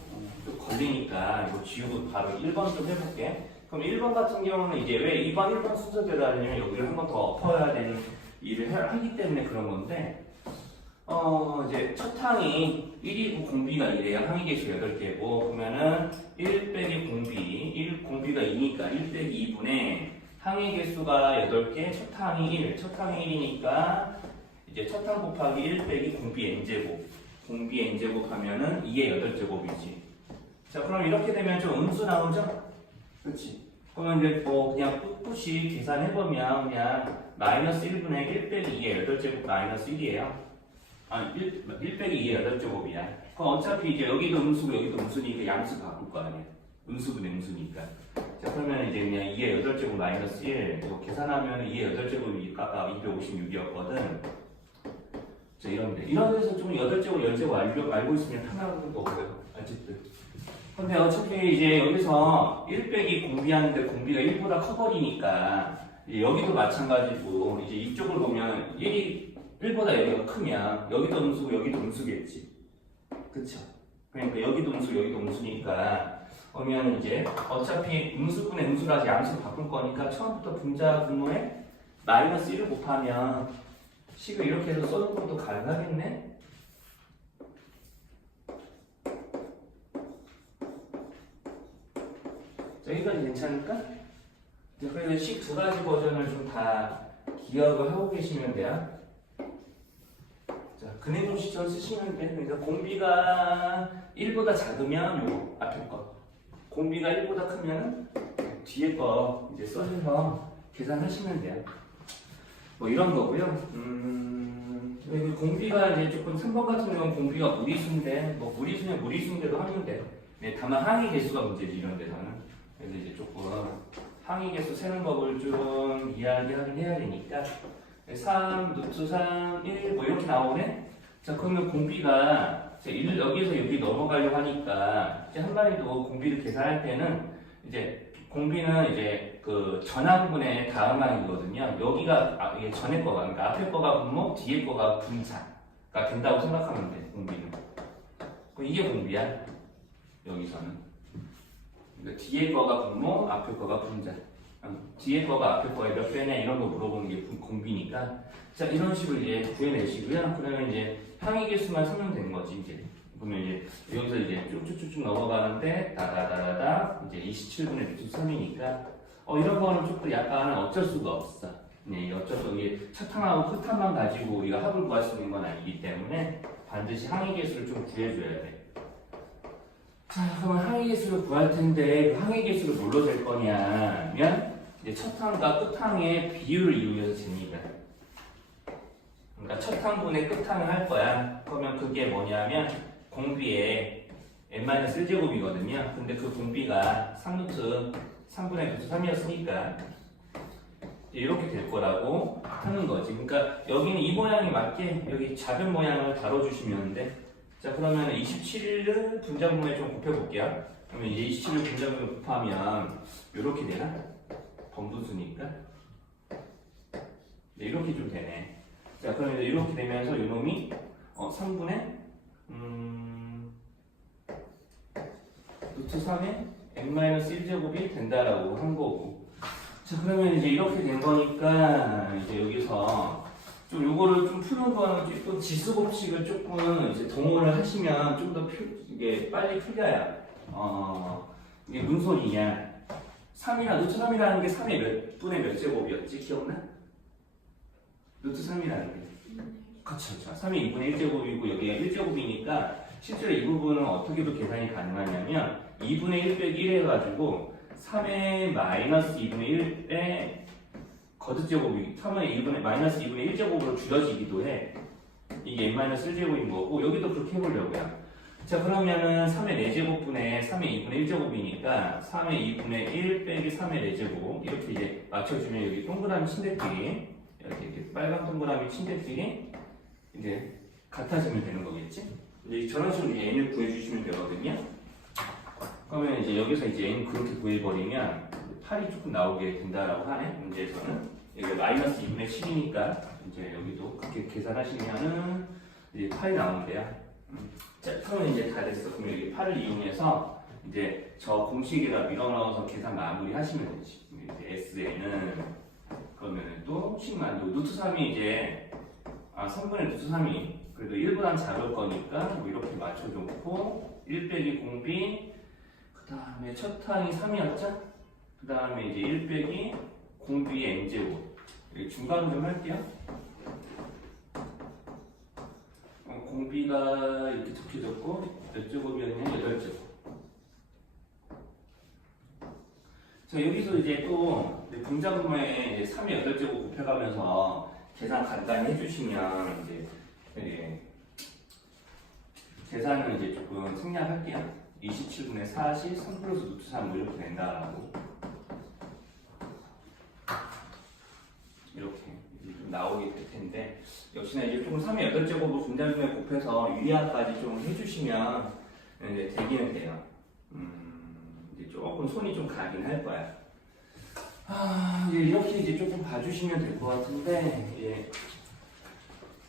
좀 걸리니까 이거 지우고 바로 1번 좀 해볼게. 그럼 1번 같은 경우는 이제 왜 2번, 1번 순서대로 하냐면 여기를 한 번 더 엎어야 되는 일을 하기 때문에 그런 건데 이제 첫 항이 1이고 공비가 1이에요. 항의 개수 8개고 그러면은 1 빼기 공비, 공비가 2니까 1 빼기 2분의 항의 개수가 8개, 첫 항이 1, 첫 항이 1이니까 이제 첫 항 곱하기 1 빼기 공비 n제곱, 공비 n제곱 하면은 2의 8제곱이지. 자, 그럼 이렇게 되면 좀 음수 나오죠? 그렇지? 그러면 이제 뭐 그냥 꿋꿋이 계산해보면 그냥 마이너스 1분의 1 빼기 2의 8제곱 마이너스 1이에요. 1 빼기 2의 8제곱이야. 그럼 어차피 이제 여기도 음수고 여기도 음수니까 양수 바꿀 거 아니야. 음수분의 음수니까. 자, 그러면 이제 그냥 2의 8제곱 마이너스 1. 이거 계산하면 2의 8제곱이니까 아까 256이었거든. 자, 이런 데서 좀 8제곱, 10제곱 알고 있으면 편한 거고요. 어쨌든. 근데 어차피 이제 여기서 1 빼기 공비하는데 공비가 1보다 커버리니까 이제 여기도 마찬가지고 이제 이쪽을 보면 1보다 여기가 크면 여기도 음수고 여기도 음수겠지. 그쵸? 그러니까 여기도 음수, 여기도 음수니까 그러면 이제 어차피 음수분의 음수라지 양수로 바꿀 거니까 처음부터 분자 분모에 마이너스 1을 곱하면 식을 이렇게 해서 써는 것도 가능하겠네? 자, 여기까지 괜찮을까? 자, 그래서 식 2가지 버전을 좀 다 기억을 하고 계시면 돼요. 자, 근해공식처럼 쓰시면 돼. 그러니까 공비가 1보다 작으면 요거 앞에 거, 공비가 1보다 크면 뒤에 거 이제 써서 계산하시면 돼요. 뭐 이런 거고요. 그리고 공비가 이제 조금 3번 같은 경우는 공비가 무리수인데 뭐 무리수면 무리수인데도 하면 돼. 네, 다만 항의 개수가 문제지 이런 데서는. 그래서 이제 조금 항의 개수 세는 법을 좀 이야기하긴 해야 되니까 3, 루트 3, 1 뭐 이렇게 나오네. 자, 그러면 공비가 1 여기에서 여기 넘어가려고 하니까 이제 한 마리도 공비를 계산할 때는 이제 공비는 이제 그 전항분의 다음 항이거든요. 여기가 이게 전에 거가, 그러니까 앞에 거가 분모, 뒤에 거가 분자가 된다고 생각하면 돼. 공비는. 그럼 이게 공비야. 여기서는. 그러니까 뒤에 거가 분모, 앞에 거가 분자. 뒤에 거가 앞에 거에 몇 배냐 이런 거 물어보는 게 공비니까. 자, 이런 식으로 이제 구해내시고요. 그러면 이제 항의 개수만 쓰면 되는 거지 이제. 그러면 이제 여기서 이제 쭉쭉쭉쭉 넘어가는데 다다다다다 이제 27분의 63이니까 이런 거는 조금 약간 어쩔 수가 없어. 네, 어쩔 수 없게 차탕하고 끝함만 가지고 우리가 합을 구할 수 있는 건 아니기 때문에 반드시 항의 개수를 좀 구해줘야 돼. 자, 그러면 항의 개수를 구할 텐데 그 항의 개수를 뭘로 될 거냐면 이제 첫 항과 끝 항의 비율을 이용해서 잽니다. 그러니까 첫 항분의 끝 항을 할 거야. 그러면 그게 뭐냐면 공비의 n-1제곱이거든요. 근데 그 공비가 3루트 3분의 루트 3이었으니까 이렇게 될 거라고 하는 거지. 그러니까 여기는 이 모양에 맞게 여기 작은 모양을 다뤄주시면 돼. 자, 그러면 27을 분자분모에 좀 곱해볼게요. 그러면 이제 27을 분자분모에 곱하면 이렇게 되나? 번분수니까 네, 이렇게 좀 되네. 자, 그러면 이렇게 되면서 이놈이 3분의 루트 3에 n-1제곱이 된다라고 한 거고. 자, 그러면 이제 이렇게 된 거니까 이제 여기서 좀 요거를 좀 푸는 거는 조금 지수 법칙을 조금 이제 동원을 하시면 좀 더 이게 빨리 풀려요. 이게 무슨 소리냐? 3이랑 루트 3이라는 게 3의 몇 분의 몇 제곱이었지? 기억나? 루트 3이라는 게. 그쵸. 3의 2분의 1제곱이고 여기가 1제곱이니까 실제로 이 부분은 어떻게도 계산이 가능하냐면 2분의 1 빼기 1 해가지고 3의 마이너스 2분의 1의 거듭제곱이 3의 2분의 마이너스 2분의 1제곱으로 줄여지기도 해. 이게 n-1제곱인 거고 여기도 그렇게 해보려고요. 자, 그러면은 3의 4제곱분의 3의 2분의 1제곱이니까 3의 2분의 1 빼기 3의 4제곱 이렇게 이제 맞춰주면 여기 동그라미 침대끼리 이렇게 빨간 동그라미 침대끼리 이제 같아지면 되는 거겠지? 이제 저런 식으로 이제 n을 구해주시면 되거든요. 그러면 이제 여기서 이제 n 그렇게 구해버리면 8이 조금 나오게 된다라고 하네. 문제에서는 여기 마이너스 2분의 7이니까 이제 여기도 그렇게 계산하시면은 이제 8이 나온대요. 자, 그러면 이제 다 됐어. 그러면 여기 8을 이용해서 이제 저 공식에다 밀어넣어서 계산 마무리 하시면 되지. 이제 SN은 그러면 또 식만 루트 3이 이제 3분의 루트 3이 그래도 1보단 작을 거니까 뭐 이렇게 맞춰놓고 1 빼기 공비 그 다음에 첫 항이 3이었죠? 그 다음에 이제 1 빼기 공비 n제곱 중간으로 좀 할게요. 공비가 이렇게 적혀졌고 몇 제곱이었냐? 8제곱. 자, 여기서 이제 또 분자분모에 3의 8제곱 곱해가면서 계산 간단히 해주시면 이제 계산을 이제 조금 생략할게요. 27분의 40, 3 플러스 루트 3 뭐 이렇게 된다라고. 이렇게 좀 나오게 될 텐데 역시나 이제 조금 3의 8제곱을 분자중에 곱해서 유리화까지 좀 해주시면 이제 되기는 돼요. 이제 조금 손이 좀 가긴 할 거야. 이제 이렇게 이제 조금 봐주시면 될 것 같은데 이제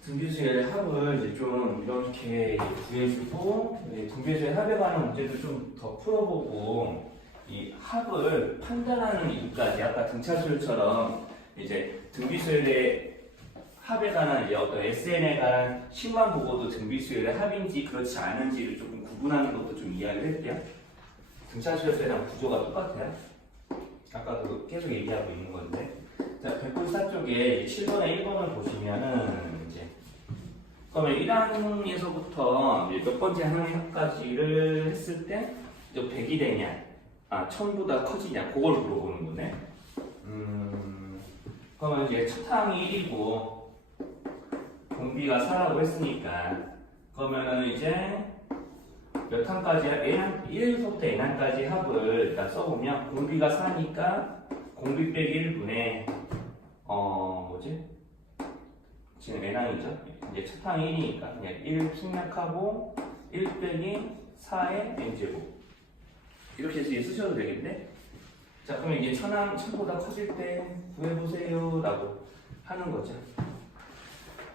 등비수열의 합을 이제 좀 이렇게 구해주고 등비수열 합에 관한 문제도 좀 더 풀어보고 이 합을 판단하는 이유까지 아까 등차수열처럼 이제 등비수열의 합에 관한 이제 어떤 SN에 관한 식만 보고도 등비수열의 합인지 그렇지 않은지를 조금 구분하는 것도 좀 이야기를 할게요. 등차수열이랑 구조가 똑같아요. 아까도 계속 얘기하고 있는 건데 자, 194 쪽에 7번에 1번을 보시면은 이제 그러면 1항에서부터 몇 번째 항까지를 했을 때 100이 되냐 1000보다 커지냐 그걸 물어보는 거네. 그러면 이제 첫 항이 1이고 공비가 4라고 했으니까 그러면은 이제 몇 항까지 1부터 n항까지 합을 일단 써보면 공비가 4니까 공비 빼기 1분의 뭐지? 지금 n항이죠? 이제 첫 항이 1이니까 그냥 1 생략하고 1 빼기 4의 n제곱 이렇게 해서 쓰셔도 되겠네? 자 그러면 이제 1000보다 커질 때 구해보세요 라고 하는 거죠.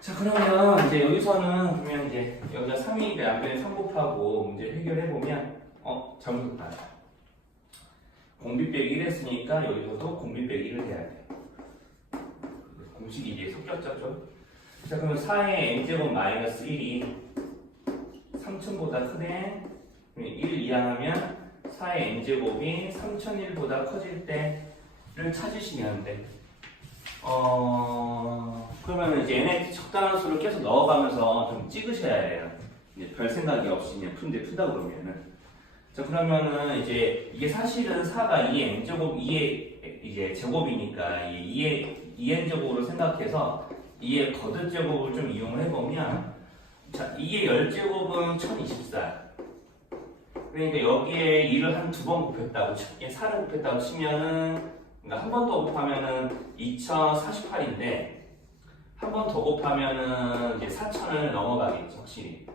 자 그러면 이제 여기서는 그러면 이제 여기가 3이 양변에 3 곱하고 문제 해결해보면 잘못했다. 공비 빼기 1 했으니까 여기서도 공비 빼기 1을 해야 돼. 공식이 이제 섞였죠. 자 그러면 4의 n제곱 마이너스 1이 3000보다 크네. 1 이항하면 4의 n제곱이 3001보다 커질 때를 찾으시면 돼. 그러면 이제 n의 적당한 수를 계속 넣어가면서 좀 찍으셔야 해요. 이제 별 생각이 없이 그냥 푼다 그러면은. 자, 그러면은 이제 이게 사실은 4가 2의 n제곱, 2의 이제 제곱이니까 2n 제곱으로 생각해서 2의 거듭제곱을 좀 이용을 해보면 자, 2의 10제곱은 1024. 그러니까 여기에 2를 한 2번 곱했다고, 4를 곱했다고 치면은 그러니까 한 번 더 곱하면은 2048인데 한 번 더 곱하면은 이제 4000을 넘어가겠죠, 확실히.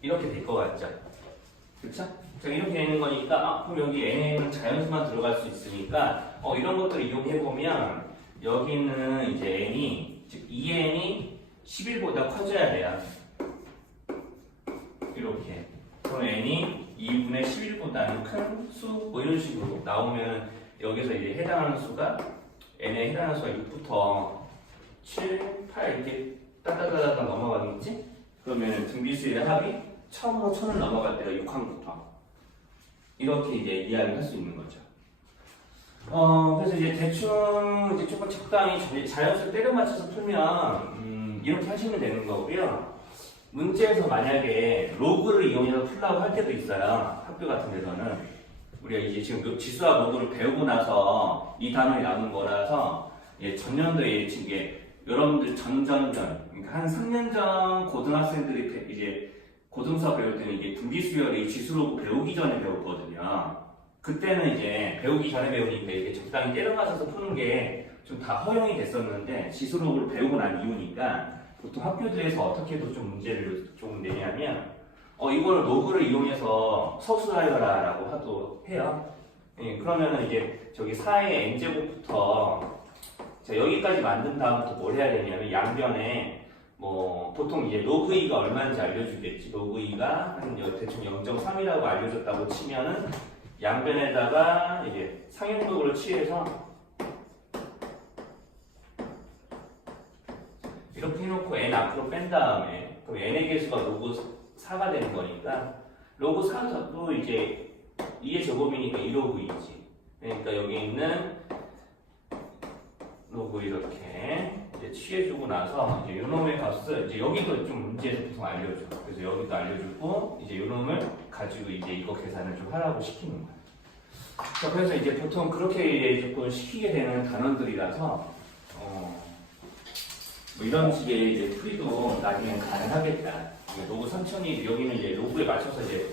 이렇게 될 것 같죠? 그쵸? 자, 이렇게 되는 거니까 그럼 여기 n에는 자연수만 들어갈 수 있으니까 이런 것들을 이용해보면 여기는 이제 n이 즉 2n이 11보다 커져야 돼요. 이렇게. 그럼 n이 2분의 11보다는 큰 수, 뭐 이런 식으로 나오면 여기서 이제 해당하는 수가 n에 해당하는 수가 6부터 7, 8 이렇게 따따따따 넘어가겠지? 그러면 등비수의 합이 처음으로 1000을 넘어갈 때가 6항부터 이렇게 이제 이야기를 할 수 있는 거죠. 그래서 이제 대충 이제 조금 적당히 자연수를 때려 맞춰서 풀면 이렇게 하시면 되는 거고요. 문제에서 만약에 로그를 이용해서 풀라고 할 때도 있어요. 학교 같은 데서는 우리가 이제 지금 지수와 로그를 배우고 나서 이 단원이 나온 거라서 전년도에 지금 여러분들 그러니까 한 3년 전 고등학생들이 이제 고등수학 배울 때는 이게 등비수열이 지수로그 배우기 전에 배웠거든요. 그때는 이제 배우기 전에 배우니까 이게 적당히 때려 맞춰서 푸는 게 좀 다 허용이 됐었는데 지수로그를 배우고 난 이후니까 보통 학교들에서 어떻게도 좀 문제를 조금 내냐면 이걸 로그를 이용해서 서술하여라 라고 하도 해요. 그러면은 이제 저기 4의 n제곱부터 자, 여기까지 만든 다음부터 뭘 해야 되냐면 양변에 뭐 보통 이제 로그 2가 얼마인지 알려주겠지. 로그 2가 한 대충 0.3이라고 알려줬다고 치면은 양변에다가 이제 상용로그를 취해서 이렇게 해놓고 n 앞으로 뺀 다음에 그럼 n의 개수가 로그 4가 되는 거니까 로그 4도 이제 2의 제곱이니까 2로그 2지. 그러니까 여기 있는 로그 이렇게 이제 취해주고 나서 이제 요놈의 값을 이제 여기도 좀 문제에서 보통 알려줘. 그래서 여기도 알려주고 이제 요놈을 가지고 이제 이거 계산을 좀 하라고 시키는 거야. 자, 그래서 이제 보통 그렇게 이제 조금 시키게 되는 단원들이라서 뭐 이런 식의 이제 풀이도 나중에 가능하겠다. 로그 3000이 여기는 이제 로그에 맞춰서 이제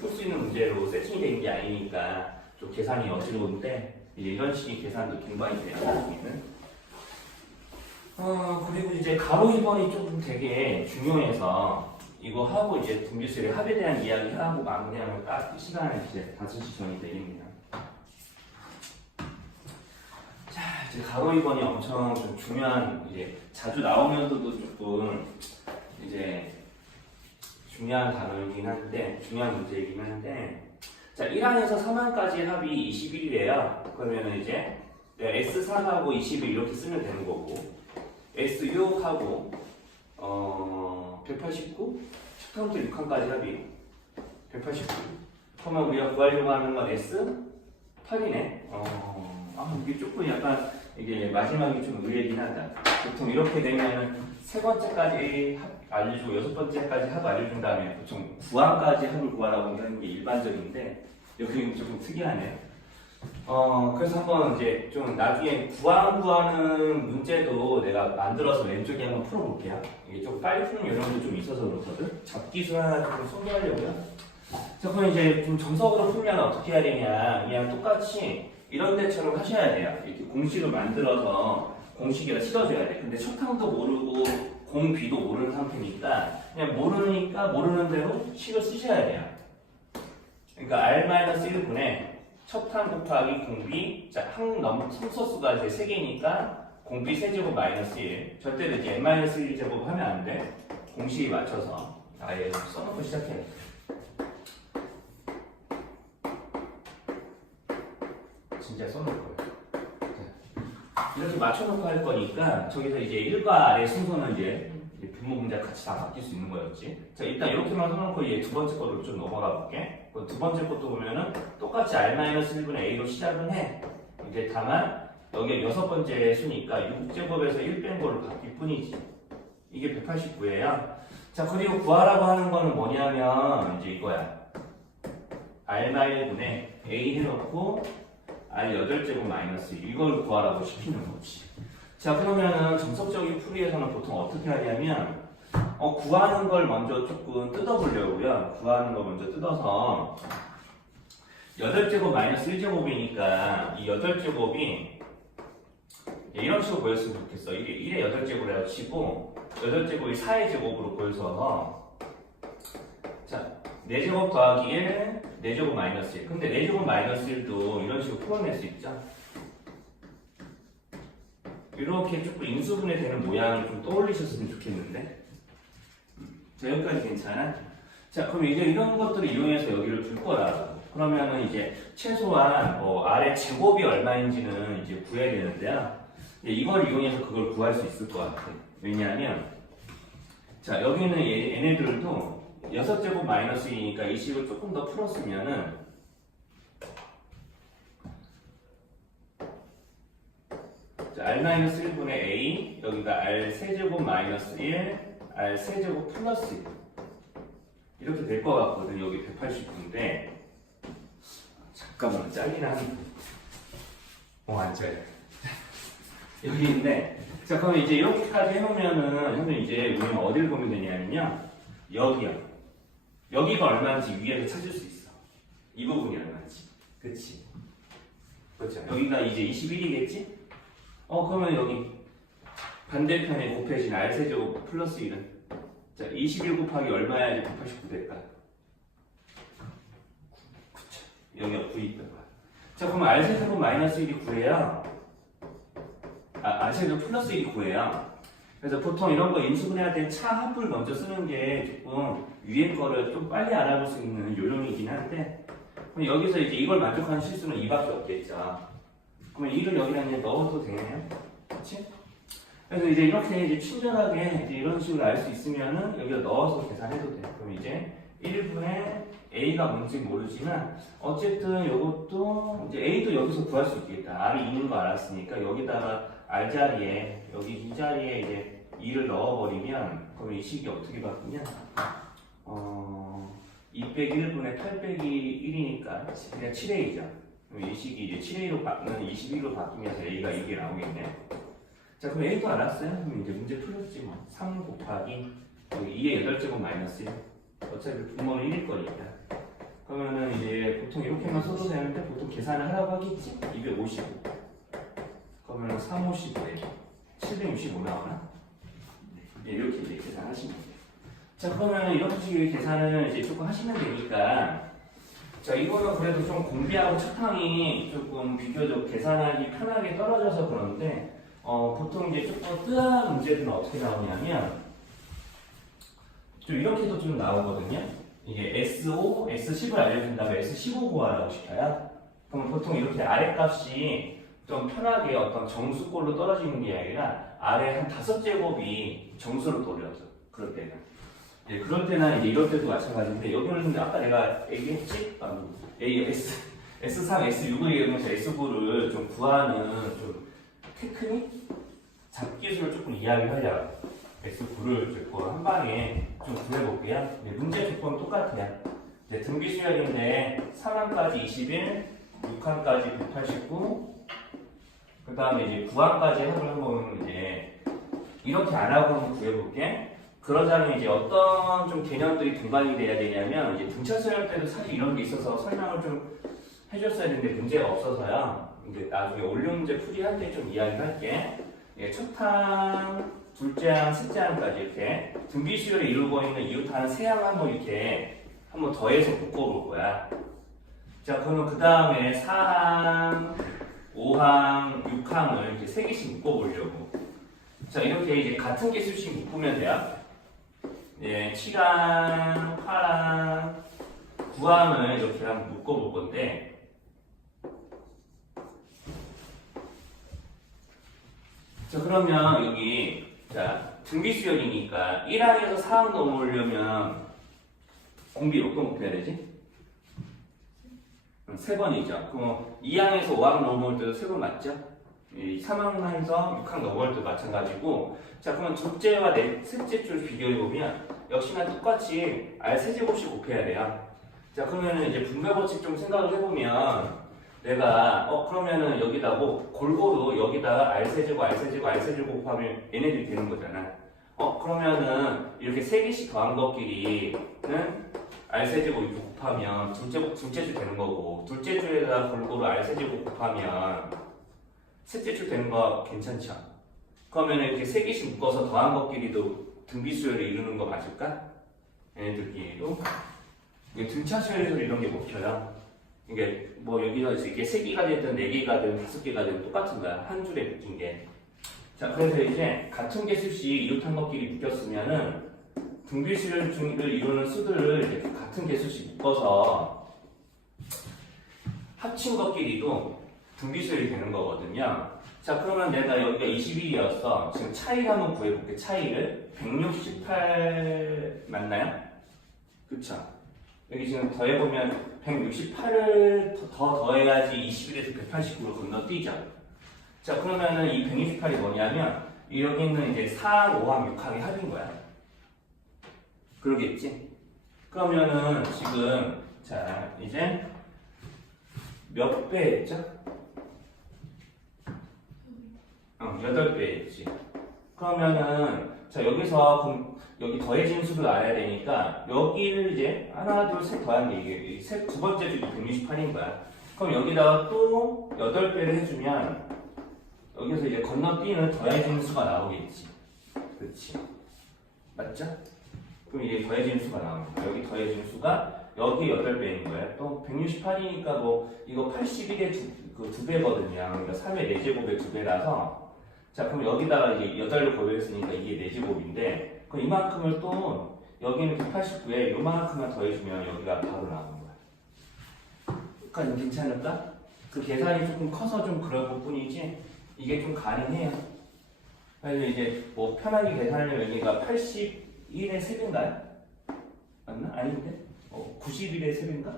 풀 수 있는 문제로 세팅이 된 게 아니니까 좀 계산이 어지러운데 이제 이런 식의 계산도 동반이 돼요. 나중에는. 그리고 이제 가로 2번이 조금 되게 중요해서 이거 하고 이제 등비수열의 합에 대한 이야기 하고 마무리하면 딱 시간은 이제 5시 전이 되겠네요. 자, 이제 가로 2번이 엄청 좀 중요한, 이제 자주 나오면서도 조금 이제 중요한 단어이긴 한데, 중요한 문제이긴 한데, 자, 1항에서 3항까지 합이 21이래요. 그러면은 이제 S3하고 21 이렇게 쓰면 되는 거고, S6하고 189? 10항부터 6항까지 합이 189. 그러면 우리가 구하려고 하는 건 S8이네. 이게 조금 약간 이게 마지막이 좀 의외긴 하다. 보통 이렇게 되면은 세 번째까지 합 알려주고 여섯 번째까지 합 알려준 다음에 보통 9항까지 합을 구하라고 하는 게 일반적인데 여기는 조금 특이하네요. 그래서 한번 이제 좀 나중에 9항 구하는 문제도 내가 만들어서 왼쪽에 한번 풀어볼게요. 이게 좀 빨리 푸는 요령도 좀 있어서 그렇거든. 잡기술 하나 좀 소개하려고요. 자, 그럼 이제 좀 정석으로 풀면 어떻게 해야 되냐. 그냥 똑같이 이런 데처럼 하셔야 돼요. 이렇게 공식을 만들어서 공식에다 실어줘야 돼. 근데 첫 항도 모르고 공 B도 모르는 상태니까 그냥 모르니까 모르는 대로 식을 쓰셔야 돼요. 그러니까 R-1분의 첫 항 곱하기 공B, 자, 함수수가 이제 3개니까 공B 세제곱 마이너스 1. 절대로 이제 n-1제곱 하면 안 돼. 공식에 맞춰서 아예 써놓고 시작해. 진짜 써놓을 거예요. 이렇게 맞춰놓고 할 거니까 저기서 이제 1과 아래 순서는 이제 분모 문제 같이 다 바뀔 수 있는 거였지. 자, 일단 이렇게만 써놓고 이제 두 번째 거로 좀 넘어가 볼게. 두 번째 것도 보면은 똑같이 R-1분의 A로 시작은 해. 이제 다만 여기 여섯 번째 수니까 6제곱에서 1 뺀 걸로 바뀔 뿐이지. 이게 189예요. 자, 그리고 구하라고 하는 거는 뭐냐면 이제 이거야. R-분의 A 해놓고 R 8제곱 마이너스 1 이걸 구하라고 시키는 거지. 자, 그러면은 정석적인 풀이에서는 보통 어떻게 하냐면 구하는 걸 먼저 조금 뜯어보려고요. 구하는 걸 먼저 뜯어서 8제곱 마이너스 1제곱이니까 이 8제곱이 이런 식으로 보였으면 좋겠어. 이게 1의 8제곱이라고 치고 8제곱이 4의 제곱으로 보여서 자, 4제곱 더하기 1, 4제곱 마이너스 1. 근데 4제곱 마이너스 1도 이런 식으로 풀어낼 수 있죠. 이렇게 조금 인수분해 되는 모양을 좀 떠올리셨으면 좋겠는데. 자, 여기까지 괜찮아? 자, 그럼 이제 이런 것들을 이용해서 여기를 풀 거야. 그러면은 이제 최소한 아래 제곱이 얼마인지는 이제 구해야 되는데요. 이걸 이용해서 그걸 구할 수 있을 것 같아. 왜냐하면 자, 여기는 얘네들도 6제곱 마이너스 2니까 이 식을 조금 더 풀었으면은 자, R-1분의 A 여기가 R 세제곱 마이너스 1 R 세제곱 플러스 1 이렇게 될 것 같거든. 여기 189인데 잠깐만 잘리나 앉아요. 여기인데 자, 그럼 이제 이렇게까지 해놓으면은 형님 이제 우리는 어디를 보면 되냐면요, 여기요. 여기가 얼마인지 위에서 찾을 수 있어. 이 부분이 얼마인지. 그치? 그렇죠. 여기가 이제 21이겠지? 그러면 여기 반대편에 곱해진 R세제곱 플러스 1은 자, 21 곱하기 얼마야지 189 될까? 9죠. 여기가 9이 있던 거야. 자, 그럼 R세제곱 마이너스 1이 9예요. R세제곱 플러스 1이 9예요. 그래서 보통 이런 거 인수분해할 때 차합을 먼저 쓰는 게 조금 위에 거를 좀 빨리 알아볼 수 있는 요령이긴 한데, 그럼 여기서 이제 이걸 만족하는 실수는 2밖에 없겠죠. 그러면 1을 여기다 이제 넣어도 되네요. 그렇지? 그래서 이제 이렇게 이제 친절하게 이제 이런 식으로 알 수 있으면은 여기다 넣어서 계산해도 돼. 그럼 이제 1분의 A가 뭔지 모르지만 어쨌든 이것도 이제 A도 여기서 구할 수 있겠다. R이 있는 거 알았으니까 여기다가 R 자리에 여기 이 자리에 이제 2를 넣어버리면 그럼 이 식이 어떻게 바뀌냐? 2 빼기 1분의 8 빼기 1이니까 그냥 7A죠. 그럼 이 식이 이제 7A로 바뀌면 21로 바뀌면서 A가 이게 나오겠네. 자, 그럼 A도 알았어요? 그럼 이제 문제 풀렸지 뭐. 3 곱하기 여기 2의 8제곱 마이너스 1. 어차피 분모는 1일 거니까. 그러면은 이제 보통 이렇게만 써도 되는데 보통 계산을 하라고 하겠지? 255. 그러면은 355에 765 나오나? 네, 이렇게 이제 계산하시면 돼요. 자, 그러면 이런 식의 계산을 이제 조금 하시면 되니까, 자, 이거는 그래도 좀 공비하고 첫항이 조금 비교적 계산하기 편하게 떨어져서 그런데, 보통 이제 조금 뜨한 문제들은 어떻게 나오냐면, 좀 이렇게도 좀 나오거든요. 이게 S5, S10을 알려준다고 S15 구하라고 시켜요. 그럼 보통 이렇게 아래 값이 좀 편하게 어떤 정수꼴로 떨어지는 게 아니라 아래 한 5제곱이 정수로 떨어져. 그럴 때는. 예, 그럴 때나 이제 이럴 때도 마찬가지인데 여기는 아까 내가 얘기했지? S3, S6을 이용해서 S9를 좀 구하는 좀 테크닉? 잡기술을 조금 이야기하려고 S9를 한 방에 좀 구해볼게요. 네, 문제 조건 똑같아요. 네, 등비 수열인데 3항까지 21, 6항까지 189, 그 다음에 이제 9항까지 합을 한번 이제 이렇게 안 하고 한번 구해볼게. 그러자면 이제 어떤 좀 개념들이 동반이 돼야 되냐면 이제 등차 수열 때도 사실 이런 게 있어서 설명을 좀 해줬어야 되는데 문제가 없어서요. 이제 나중에 올류 문제 풀이할 때 좀 이야기할게. 예, 첫항, 둘째항, 셋째항까지 이렇게 등비 수열을 이루고 있는 이웃항 세항 한번 이렇게 한번 더해서 묶어볼 거야. 자, 그러면 그 다음에 4항, 5항, 6항을 이렇게 3개씩 묶어보려고. 자, 이렇게 이제 같은 개수씩 묶으면 돼요. 예, 7항, 8항, 9항을 이렇게 한번 묶어볼 건데, 자, 그러면 여기, 자, 등비수열이니까 1항에서 4항 넘어오려면 공비 몇 번 곱해야 되지? 3번이죠. 그럼 2항에서 5항 넘어올 때도 3번 맞죠? 3항에서 6항 넘어올 때도 마찬가지고, 자, 그러면 둘째와 셋째 줄 비교해보면 역시나 똑같이 R3제곱씩 곱해야 돼요. 자, 그러면 이제 분배 법칙 좀 생각을 해보면 내가 그러면은 여기다 뭐 골고루 여기다가 R3제곱, R3제곱, R3제곱 곱하면 얘네들이 되는 거잖아. 그러면은 이렇게 3개씩 더한 것끼리는 R3제곱 이렇게 곱하면 둘째 줄 되는 거고, 둘째 줄에다가 골고루 R3제곱 곱하면 셋째 줄 되는 거 괜찮죠? 그러면 이렇게 3개씩 묶어서 더한 것끼리도 등비수열을 이루는 거 맞을까? 얘네들끼리도. 등차 수열에서 이런 게 먹혀요. 이게 뭐 여기서 이게 3개가 됐든 4개가 됐든 5개가 됐든 똑같은 거야. 한 줄에 묶인 게. 자, 그래서 이제 같은 개수씩 이웃한 것끼리 묶였으면은 등비수열을 이루는 수들을 이렇게 같은 개수씩 묶어서 합친 것끼리도 등비수열이 되는 거거든요. 자, 그러면 내가 여기가 21이었어. 지금 차이를 한번 구해볼게. 차이를 168 맞나요? 그쵸? 여기 지금 더해보면 168을 더 더해야지 21에서 189로 건너뛰죠. 자, 그러면은 이 168이 뭐냐면 여기 있는 이제 4항, 5항, 6항의 합인 거야. 그러겠지? 그러면은 지금 자, 이제 몇 배 했죠? 8배 했지. 그러면은 자, 여기서 그럼 여기 더해진 수를 알아야 되니까 여기를 이제 하나, 둘, 셋 더한 게 이게 두 번째 줄이 168인 거야. 그럼 여기다가 또 8배를 해주면 여기서 이제 건너뛰는 더해진 수가 나오겠지. 그렇지? 맞죠? 그럼 이제 더해진 수가 나옵니다. 여기 더해진 수가 여기 8배인 거예요. 또 168이니까 뭐 이거 81의 두 배거든요. 그러니까 3의 4제곱의 2배라서 자, 그럼 여기다가 이제 8을 곱했으니까 이게 4제곱인데 그럼 이만큼을 또 여기는 189에 요만큼만 더해주면 여기가 바로 나오는 거야. 여기까지 괜찮을까? 그 계산이 조금 커서 좀 그럴 뿐이지 이게 좀 가능해요. 그래서 이제 뭐 편하게 계산을 여기가 81의 3배인가요? 맞나? 아닌데? 91의 3배인가?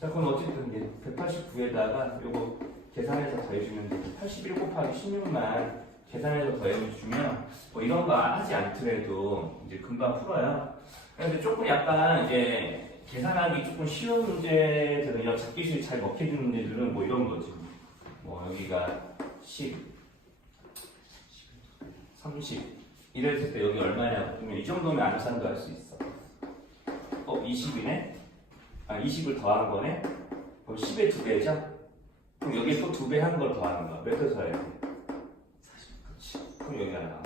자, 그럼 어쨌든 이제 189에다가 요거 계산해서 더해주면 돼. 81 곱하기 16만 계산해서 더해주면 뭐 이런 거 하지 않더라도 이제 금방 풀어요. 그래서 조금 약간 이제 계산하기 조금 쉬운 문제들은요, 잡기술이 잘 먹혀지는 문제들은 뭐 이런 거지. 뭐 여기가 10, 30 이랬을 때 여기 얼마냐고 보면 이 정도면 암산도 할 수 있어. 20이네? 20을 더한 거네? 그럼 10의 2배죠? 그럼 여기에 또 2배 한 걸 더하는 거야. 몇 배 더해야 돼? 40. 그렇지. 그럼 여기가 나와.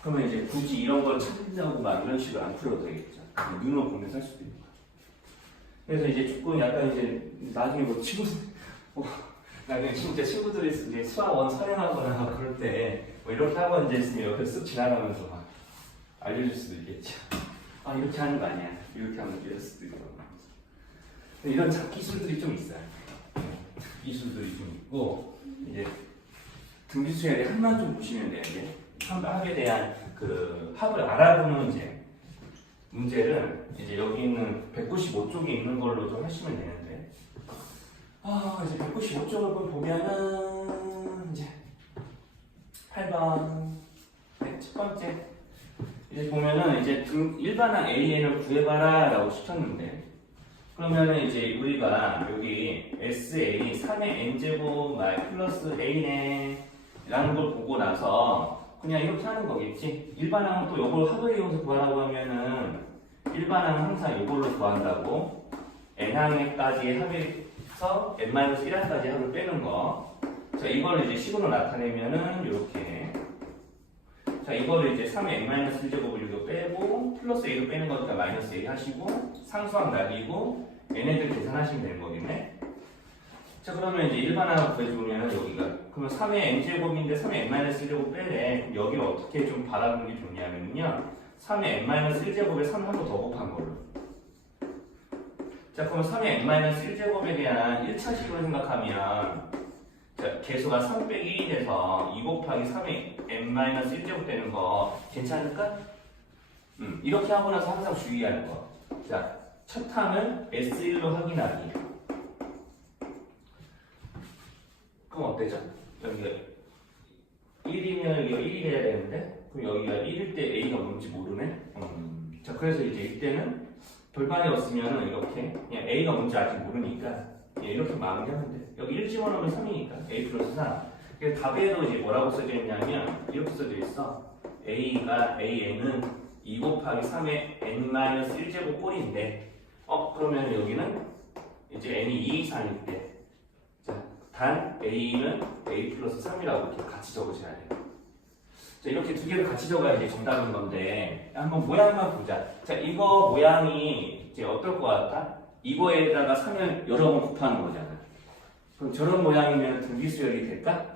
그러면 이제 굳이 이런 걸 찾는다고 막 이런 식으로 안 풀어도 되겠죠. 눈으로 보면서 할 수도 있는 거야. 그래서 이제 조금 약간 이제 나중에 뭐 친구들, 나중에 진짜 친구들이 이제 수학원 선행하거나 그럴 때 뭐 이렇게 하고 앉아있으면 옆에 쓱 지나가면서 막 알려줄 수도 있겠죠. 아, 이렇게 하는 거 아니야. 이렇게 하면 이럴 수도 있고. 이런 기술들이 좀 있어요. 기술들이 좀 있고, 이제 등비수열의 합만 좀 보시면 돼요. 이제 합에 대한 그 합을 알아보는 문제를 이제 여기 있는 195쪽에 있는 걸로 좀 하시면 되는데, 이제 195쪽을 보면은 이제 8번 네, 첫 번째 이제 보면은 이제 일반항 AN을 구해봐라 라고 시켰는데, 그러면은 이제 우리가 여기 SA 3의 n제곱 플러스 A네 라는 걸 보고 나서 그냥 이렇게 하는 거겠지. 일반항은 또 이걸 합을 이용해서 구하라고 하면은 일반항은 항상 이걸로 구한다고. n항에까지의 합에서 n-1항까지 합을 빼는 거. 자, 이걸 이제 식으로 나타내면은 이렇게. 자, 이거를 이제 3의 n-1제곱을 이거 빼고 플러스 a로 빼는 거니까 마이너스 a 하시고 상수항 날리고 얘네들 계산하시면 되는 거겠네. 자, 그러면 이제 일반항을 구해주면 여기가 그러면 3의 n제곱인데 3의 n-1제곱 빼래. 그럼 여기를 어떻게 좀 바라보는 게 좋냐면요, 3의 n-1제곱에 3 한 번 더 곱한 걸로. 자, 그럼 3의 n-1제곱에 대한 1차식으로 생각하면, 자, 개수가 3 빼기 1이 돼서 2 곱하기 3의 n-1제곱 되는 거 괜찮을까? 이렇게 하고 나서 항상 주의하는 거. 자, 첫 항을 S1로 확인하기. 그럼 어때죠? 여기가 1이면 여기가 1이 돼야 되는데, 그럼 여기가 1일 때 A가 뭔지 모르네? 자, 그래서 이제 이때는 돌반이 없으면 이렇게 그냥 A가 뭔지 아직 모르니까 이렇게 마무리하면 돼. 여기 1 집어넣으면 3이니까 A 플러스 3. 답에도 이제 뭐라고 써져 있냐면 이렇게 써져 있어. AN은 2 곱하기 3의 n-1제곱 꼴인데, 그러면 여기는 이제 n이 2 이상일 때, 자, 단 A는 A 플러스 3이라고 이렇게 같이 적으셔야 돼요. 자, 이렇게 두 개를 같이 적어야 이제 정답인 건데, 한번 모양만 보자. 자, 이거 모양이 이제 어떨 것 같아? 이거에다가 3을 여러 번 곱하는 거잖아. 그럼 저런 모양이면 등비수열이 될까?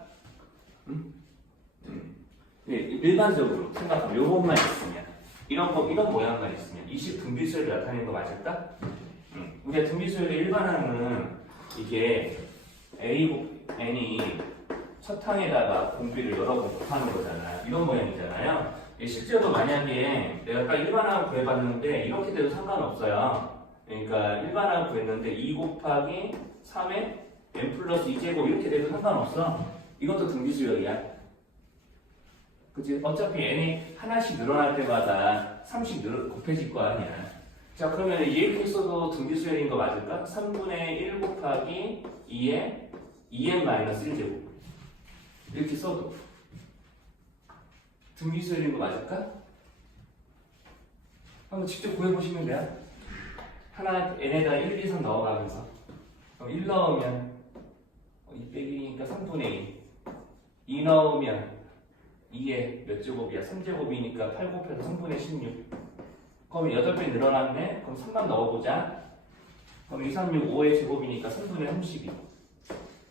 네, 일반적으로 생각하면 요것만 있으면, 이런 모양만 있으면 20 등비수열이 나타내는 거 맞을까? 우리가 등비수열의 일반항은 이게 n이 첫 항에다가 공비를 여러 번 곱하는 거잖아. 이런 모양이잖아요. 실제로 만약에 내가 딱 일반항을 구해봤는데 이렇게 돼도 상관없어요. 그러니까 일반항을 구했는데 2 곱하기 3의 n 플러스 2제곱 이렇게 돼도 상관없어. 이것도 등비수열이야. 그치? 어차피 n이 하나씩 늘어날 때마다 3씩 곱해질 거 아니야. 자, 그러면 이렇게 써도 등비수열인 거 맞을까? 3분의 1 곱하기 2의 2n-1제곱 이렇게 써도 등비수열인 거 맞을까? 한번 직접 구해보시면 돼요. 하나 n에다 1, 2, 3 넣어가면서 1 넣으면 2 빼기니까 3분의 2 2 넣으면 2에 몇 제곱이야? 3제곱이니까 8 곱해서 3분의 16. 그럼 8배 늘어났네? 그럼 3만 넣어보자. 그럼 2, 3, 6, 5의 제곱이니까 3분의 32.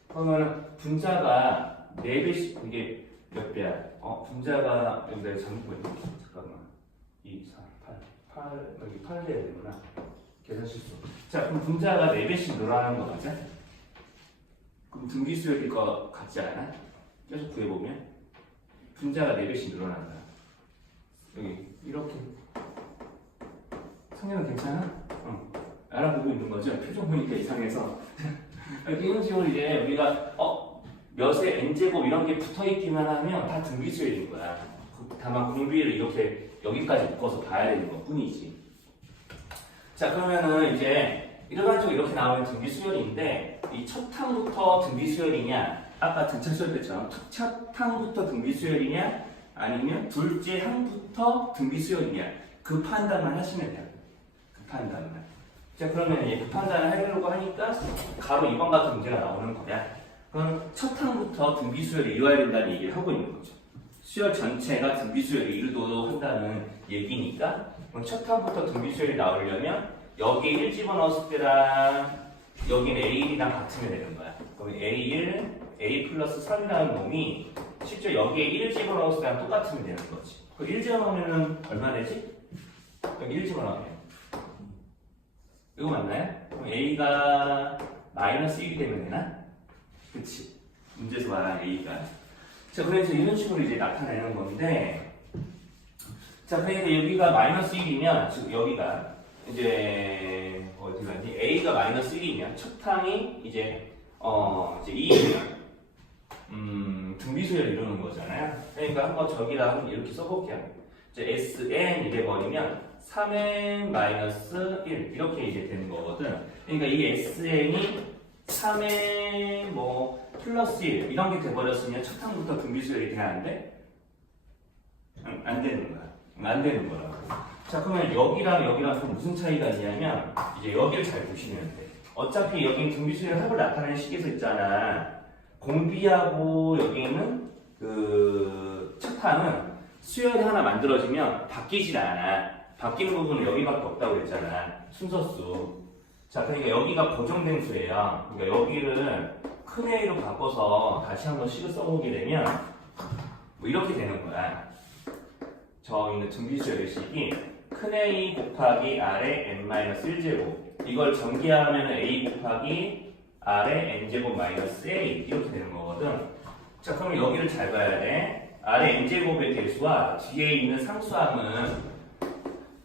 그러면 분자가 4배씩, 이게 몇 배야? 분자가, 여기 내가 잘못 보였네. 잠깐만. 2, 4, 8, 여기 8 돼야 되구나. 계산 실수. 자, 그럼 분자가 4배씩 늘어나는 거 맞아? 그럼 등비수열일 것 같지 않아? 계속 구해보면. 분자가 4배씩 늘어난다. 여기, 이렇게. 성향은 괜찮아? 알아보고 있는 거죠? 표정 보니까 이상해서. 이런 식으로 이제 우리가, 몇의 n제곱 이런 게 붙어 있기만 하면 다 등비수열인 거야. 다만 공비를 이렇게 여기까지 묶어서 봐야 되는 것 뿐이지. 자, 그러면은 이제 일반적으로 이렇게 나오는 등비수열인데, 이 첫 항부터 등비수열이냐, 아까 등차 수열 때처럼 첫 항부터 등비수열이냐, 아니면 둘째 항부터 등비수열이냐, 그 판단만 하시면 돼요. 그 판단만. 자, 그러면 그 판단을 하려고 하니까 가로 2번 같은 문제가 나오는 거야. 그건 첫 항부터 등비 수열을 이뤄야 된다는 얘기를 하고 있는 거죠. 수열 전체가 등비 수열을 이루도록 한다는 얘기니까 그럼 첫 항부터 등비 수열이 나오려면 여기에 1 집어넣었을 때랑 여기는 A1이랑 같으면 되는 거야. 그럼 A1, A 플러스 3이라는 놈이 실제 여기에 1을 집어넣었을 때랑 똑같으면 되는 거지. 그럼 1 집어넣으면 얼마 되지? 여기 1 집어넣으면 이거 맞나요? 그럼 A가 마이너스 1이 되면 되나? 그치? 문제에서 말한 A가. 자, 그래서 이런 식으로 이제 나타내는 건데, 자, 그러니까 여기가 마이너스 1이면, 즉, 여기가, 이제, 어디 가지? A가 마이너스 1이면, 첫 항이 이제 2이면, 등비수열을 이루는 거잖아요. 그러니까 한번 저기다 한번 이렇게 써볼게요. 이제 Sn 이래버리면, 3n 마이너스 1 이렇게 이제 되는 거거든. 그러니까 이 Sn이 3n 뭐 플러스 1 이런 게 돼버렸으면 첫 항부터 등비수열이 돼야 안 돼? 안 되는 거야. 안 되는 거라고. 자, 그러면 여기랑 또 무슨 차이가 있냐면 이제 여기를 잘 보시면 돼. 어차피 여기는 등비수열 합을 나타내는 식에서 있잖아. 공비하고 여기는 그 첫 항은 수열이 하나 만들어지면 바뀌질 않아. 바뀌는 부분은 여기밖에 없다고 그랬잖아. 순서수. 자, 그러니까 여기가 고정된 수예요. 그러니까 여기를 큰 A로 바꿔서 다시 한번 식을 써보게 되면 뭐 이렇게 되는 거야. 저 있는 등비수열의 식이 큰 A 곱하기 R의 n-1제곱 이걸 전개하면 A 곱하기 R의 n제곱 마이너스 A 이렇게 되는 거거든. 자, 그럼 여기를 잘 봐야 돼. R의 n제곱의 개수와 뒤에 있는 상수함은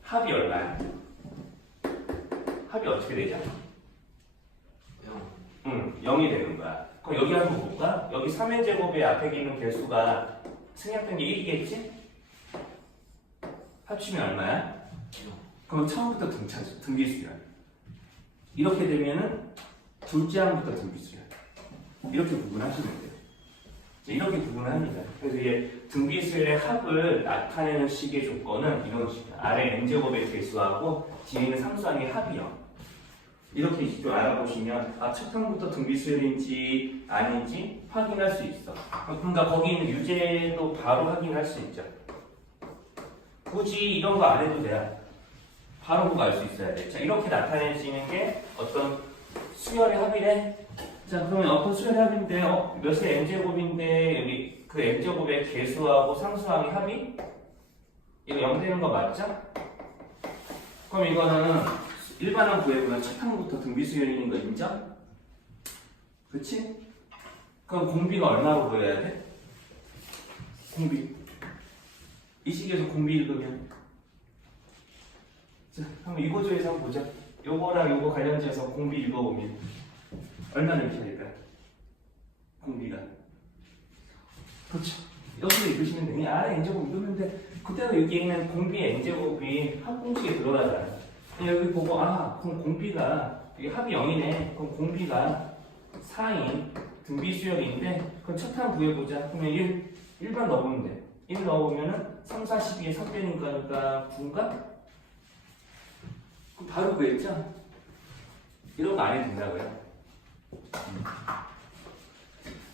합이 얼마야? 합이 어떻게 되죠? 0. 0이 되는 거야. 그럼 여기 한번 볼까? 여기 3n 제곱의 앞에 있는 개수가 생략된 게 1이겠지? 합치면 얼마야? 그럼 처음부터 등비수열. 이렇게 되면은 둘째 항부터 등비수열. 이렇게 구분하시면 돼요. 이렇게 구분합니다. 그래서 이게 등비수열의 합을 나타내는 식의 조건은 이런 식이야. 아래 n제곱의 개수하고 뒤에 있는 상수항의 합이요. 이렇게 좀 알아보시면 첫 항부터 등비수열인지 아닌지 확인할 수 있어. 그러니까 거기 있는 유제도 바로 확인할 수 있죠. 굳이 이런 거 안 해도 돼. 바로 그거 알 수 있어야 돼. 자, 이렇게 나타내지는 게 어떤 수열의 합이래. 자, 그러면 어떤 수열의 합인데, 몇의 n제곱인데, 여기 그 n제곱의 개수하고 상수항의 합이? 이거 0 되는 거 맞죠? 그럼 이거는 일반항 구해보면 첫 항부터 등비수열인 거 인정? 그치? 그럼 공비가 얼마로 보여야 돼? 공비. 이 식에서 공비 읽으면. 자, 한번 이거조에서 한번 보자. 요거랑 요거 관련지어서 공비 읽어보면. 얼마나 이렇게 될까요? 공비가. 그렇죠. 여기서 읽으시면 되니 아래 n제곱 읽으면 돼. 그때도 여기 있는 공비의 n제곱이 합공식에 들어가잖아요. 여기 보고 그럼 공비가 이게 합이 0이네. 그럼 공비가 4인 등비수열인데 그럼 첫 항 구해보자. 그러면 1번 넣으면 돼. 1 넣으면은 3, 4, 12에 3 빼니까 9인가? 그럼 바로 구했죠? 이런 거 안 해도 된다고요?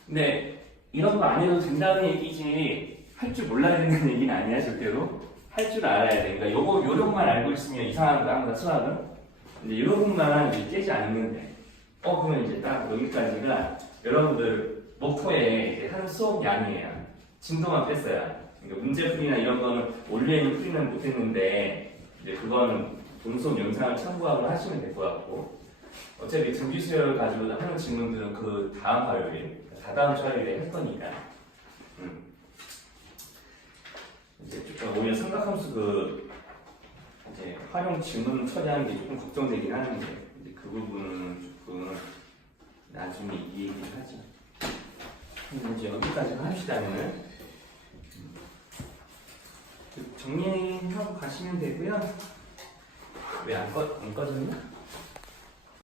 근데 이런 거 안 해도 된다는 얘기지 할 줄 몰라야 된다는 얘기는 아니야. 절대로 할 줄 알아야 돼. 그러니까 요령만 알고 있으면 이상한 거 항상 수학은. 근데 요령만 이제 깨지 않으면 돼. 그러면 이제 딱 여기까지가 여러분들 목표에 이제 하는 수업 양이에요. 진도만 뺐어요. 그러니까 문제풀이나 이런 거는 온라인 풀이는 못했는데 이제 그거는 동선 영상을 참고하고 하시면 될 것 같고. 어차피 등비수열을 가지고 하는 질문들은 그 다음 화요일, 다다음 주 화요일에 할 거니까. 이제 오히려 삼각함수 이제 활용 질문 처리하는 게 조금 걱정되긴 하는데, 이제 그 부분은 조금 나중에 이 얘기를 하죠. 이제 여기까지 합시다면은 정리하고 가시면 되고요. 왜 안 꺼졌나?